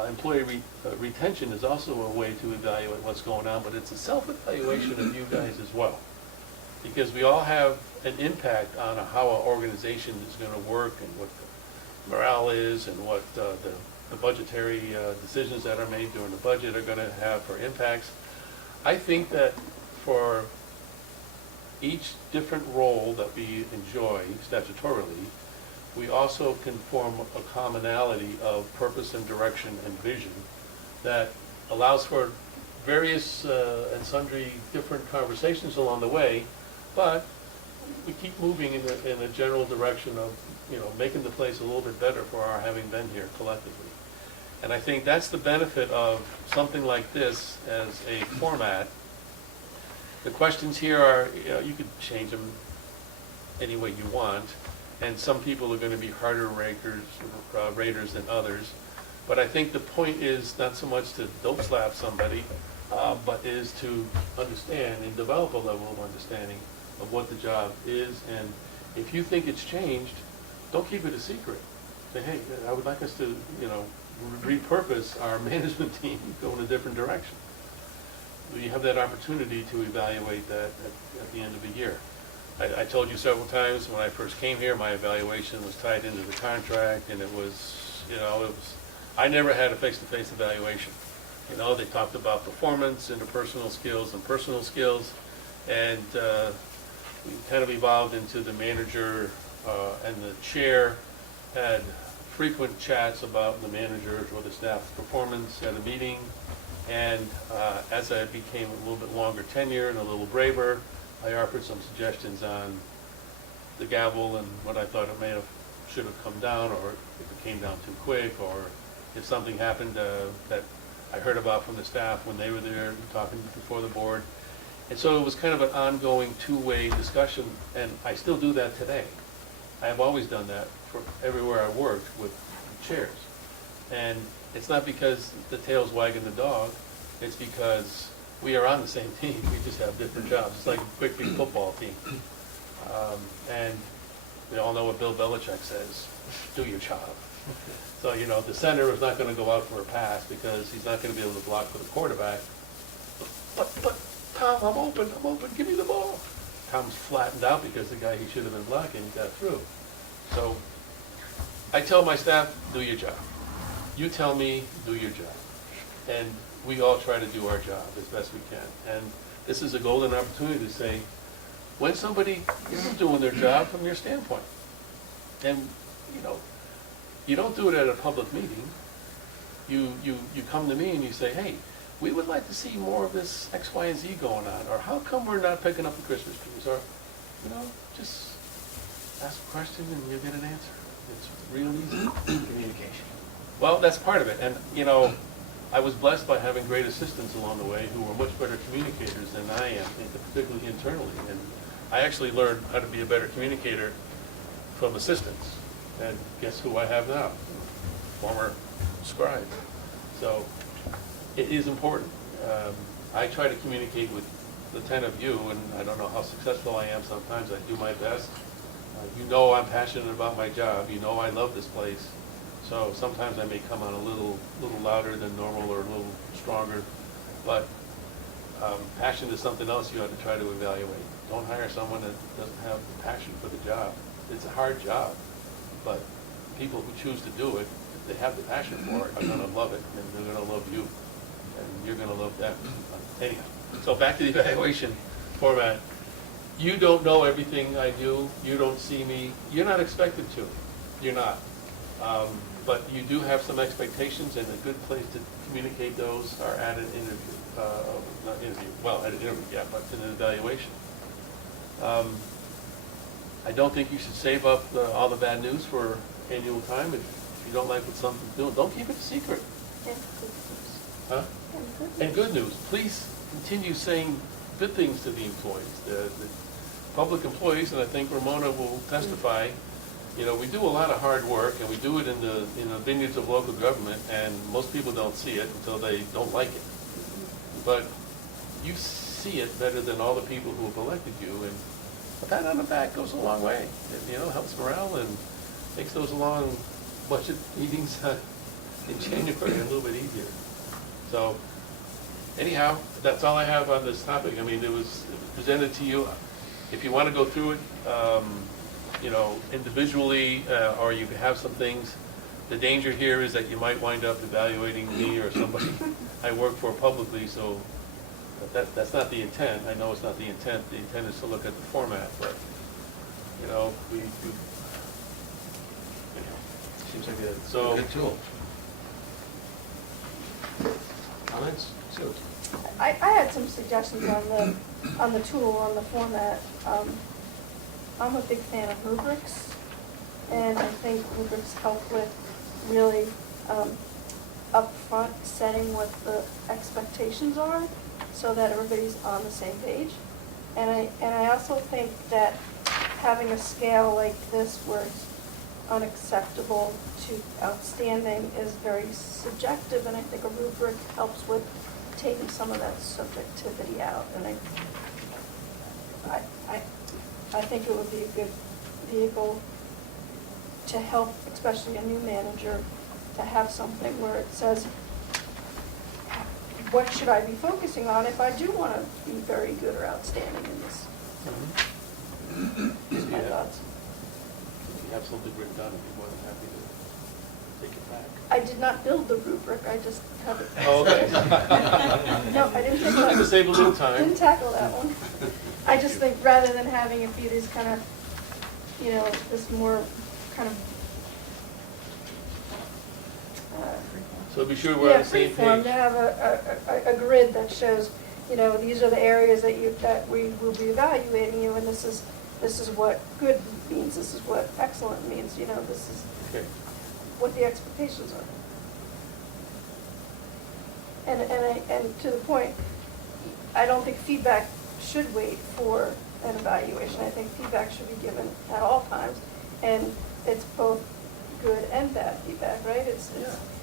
Employee retention is also a way to evaluate what's going on, but it's a self-evaluation of you guys as well. Because we all have an impact on how our organization is going to work, and what the morale is, and what the budgetary decisions that are made during the budget are going to have for impacts. I think that for each different role that we enjoy statutorily, we also can form a commonality of purpose and direction and vision that allows for various and sundry different conversations along the way, but we keep moving in a general direction of, making the place a little bit better for our having been here collectively. And I think that's the benefit of something like this as a format. The questions here are, you could change them any way you want, and some people are going to be harder raters than others. But I think the point is not so much to dope slap somebody, but is to understand and develop a level of understanding of what the job is. And if you think it's changed, don't keep it a secret. Say, hey, I would like us to, repurpose our management team, go in a different direction. You have that opportunity to evaluate that at the end of the year. I told you several times when I first came here, my evaluation was tied into the contract, and it was, I never had a face-to-face evaluation. They talked about performance, interpersonal skills, and personal skills, and we kind of evolved into the manager and the chair had frequent chats about the manager's or the staff's performance at a meeting. And as I became a little bit longer tenure and a little braver, I offered some suggestions on the gavel and what I thought it should have come down, or if it came down too quick, or if something happened that I heard about from the staff when they were there talking before the board. And so it was kind of an ongoing two-way discussion, and I still do that today. I have always done that for everywhere I worked with chairs. And it's not because the tail's wagging the dog, it's because we are on the same team, we just have different jobs. It's like a quick big football team. And we all know what Bill Belichick says, do your job. So, the center is not going to go out for a pass because he's not going to be able to block for the quarterback. But Tom, I'm open, give me the ball. Tom's flattened out because the guy he should have been blocking got through. So I tell my staff, do your job. You tell me, do your job. And we all try to do our job as best we can. And this is a golden opportunity to say, when somebody isn't doing their job from your standpoint, and you don't do it at a public meeting, you come to me and you say, hey, we would like to see more of this X, Y, and Z going on, or how come we're not picking up the Christmas trees, or, just ask a question and you'll get an answer. It's real easy. Communication. Well, that's part of it, and, I was blessed by having great assistants along the way who were much better communicators than I am, particularly internally, and I actually learned how to be a better communicator from assistants, and guess who I have now? Former scribe. So, it is important. I try to communicate with the 10 of you, and I don't know how successful I am sometimes. I do my best. I'm passionate about my job. I love this place. So sometimes I may come on a little louder than normal or a little stronger. But passion is something else you have to try to evaluate. Don't hire someone that doesn't have the passion for the job. It's a hard job, but people who choose to do it, if they have the passion for it, are going to love it, and they're going to love you, and you're going to love them. Anyhow, so back to the evaluation format. You don't know everything I do. You don't see me. You're not expected to. You're not. But you do have some expectations, and a good place to communicate those are at an interview. Not interview, well, at an interview, yeah, but in an evaluation. I don't think you should save up all the bad news for annual time. If you don't like what something's doing, don't keep it a secret. And good news. Huh? And good news. Please continue saying good things to the employees, the public employees, and I think Ramona will testify. We do a lot of hard work, and we do it in the vineyards of local government, and most people don't see it until they don't like it. But you see it better than all the people who have elected you, and a pat on the back goes a long way. It helps morale and makes those long budget meetings in January a little bit easier. So anyhow, that's all I have on this topic. I mean, it was presented to you. If you want to go through it, individually, or you can have some things. The danger here is that you might wind up evaluating me or somebody I work for publicly, so that's not the intent. I know it's not the intent. The intent is to look at the format, but, we Seems like a good tool. Comments? So, I had some suggestions on the tool, on the format. I'm a big fan of rubrics, and I think rubrics help with really upfront setting what the expectations are, so that everybody's on the same page. And I also think that having a scale like this where it's unacceptable to outstanding is very subjective, and I think a rubric helps with taking some of that subjectivity out. And I think it would be a good vehicle to help, especially a new manager, to have something where it says, what should I be focusing on if I do want to be very good or outstanding in this? Just my thoughts. If you have something written down, I'd be more than happy to take it back. I did not build the rubric, I just have it. Oh, okay. No, I didn't take Just to save a little time. Didn't tackle that one. I just think rather than having it be this kind of, this more kind of, So be sure we're on the same freeform, page. to have a grid that shows, these are the areas that we will be evaluating you, and this is what good means, this is what excellent means, this is Okay. what the expectations are. And to the point, I don't think feedback should wait for an evaluation. I think feedback should be given at all times, and it's both good and bad feedback, right?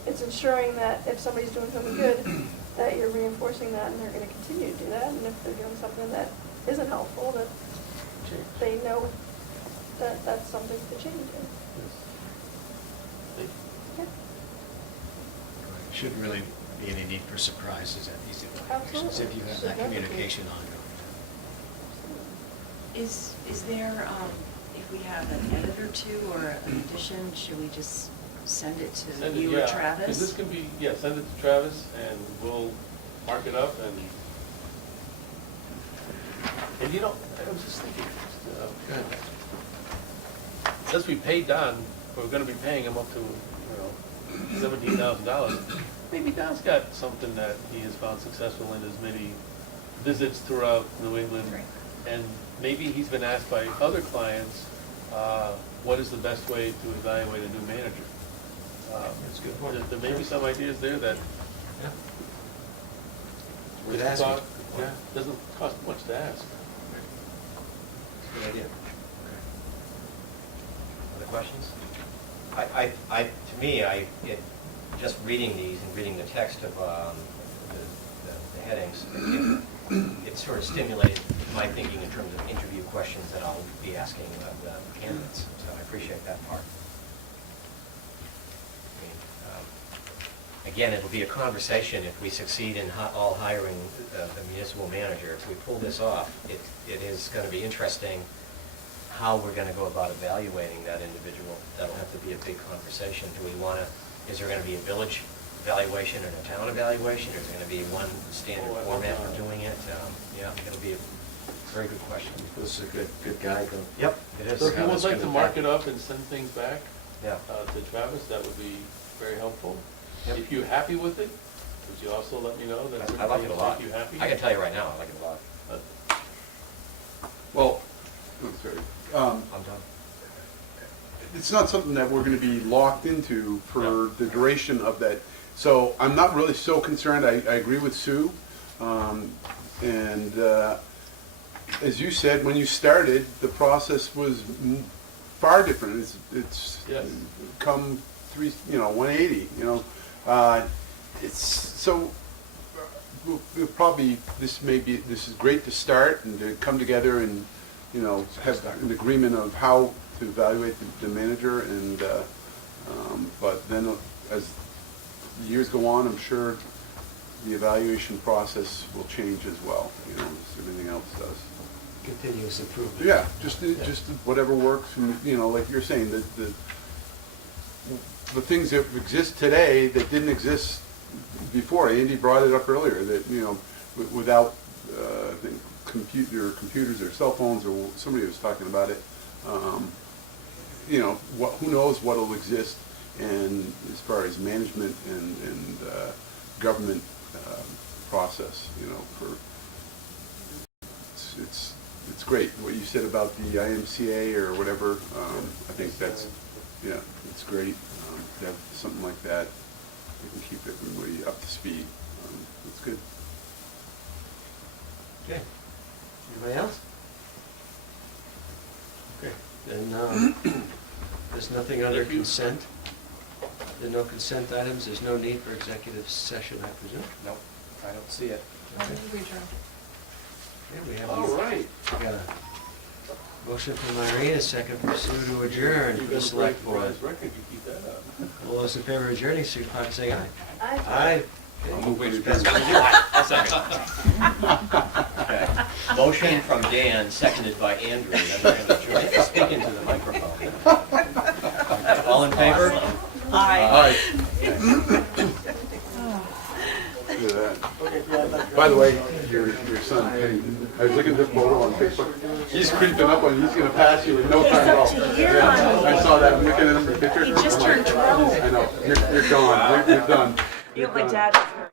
It's ensuring that if somebody's doing something good, that you're reinforcing that, and they're going to continue to do that. And if they're doing something that isn't helpful, that they know that that's something to change in. Yeah. Shouldn't really be any need for surprises at these evaluations if Absolutely. you have Should that never be. communication ongoing. Is there, if we have an edit or two or an addition, should we just send it to Send it, you yeah, or Travis? because this can be, send it to Travis, and we'll mark it up, and I was just thinking, since we paid Don, we're gonna be paying him up to, $17,000, maybe Don's got something that he has found successful in his many visits throughout New England, Right. and maybe he's been asked by other clients, what is the best way to evaluate a new manager? That's a good point. There may be some ideas there that Yeah. we Worth asking. thought, doesn't cost much to ask. Good idea. Other questions? To me, just reading these and reading the text of the headings, it sort of stimulated my thinking in terms of interview questions that I'll be asking of the candidates, so I appreciate that part. Again, it'll be a conversation if we succeed in all hiring the municipal manager. If we pull this off, it is going to be interesting how we're going to go about evaluating that individual. That'll have to be a big conversation. Is there going to be a village evaluation and a town evaluation, or is there going to be one standard format for doing it? It'll be a very good question. This is a good guide, though. Yep, it is. So if you would Travis like to gonna mark back- it up and send things back Yeah. to Travis, that would be very helpful. Yep. If you're happy with it, would you also let me know that I like it a lot. make you happy? I can tell you right now, I like it a lot. Well, I'm sorry. I'm done. It's not something that we're going to be locked into for No. the duration of that. So I'm not really so concerned. I agree with Sue. As you said, when you started, the process was far different. It's Yes. come 180. It's so. We'll probably this is great to start and to come together and have an agreement of how to evaluate the manager, and but then as years go on, I'm sure the evaluation process will change as well, as everything else does. Continuous improvement. Yeah, just whatever works, and, like you're saying, the things that exist today that didn't exist before. Andy brought it up earlier, that, without I think computers or cell phones, or somebody was talking about it, who knows what'll exist, and as far as management and government process, you know, for, it's great. What you said about the IMCA or whatever, I think that's, yeah, it's great. To have something like that, you can keep everybody up to speed. It's good. Okay. Anybody else? Okay, then, there's nothing under consent. There are no consent items, there's no need for executive session, I presume? Nope, I don't see it. Okay. We adjourn. Yeah, we have. All right. We got a motion from Irene, a second from Sue to adjourn for the select board. record, you keep that up. All those in favor of adjourning, signify by saying aye. I Aye. I'll move Which it. that's what we do. Okay. Motion from Dan, seconded by Andrew. Then we're gonna adjourn. You have to speak into the microphone. All in favor? Aye. Look at that. By the way, your son, Penny, I was looking at this photo on Facebook. He's creeping up on you. He's gonna pass you in no time at all. He's up to here, Yeah, honey. I saw that. I'm looking at him in the picture. He just I'm like, turned 12. I know. You're gone. You're done. You know, my dad was very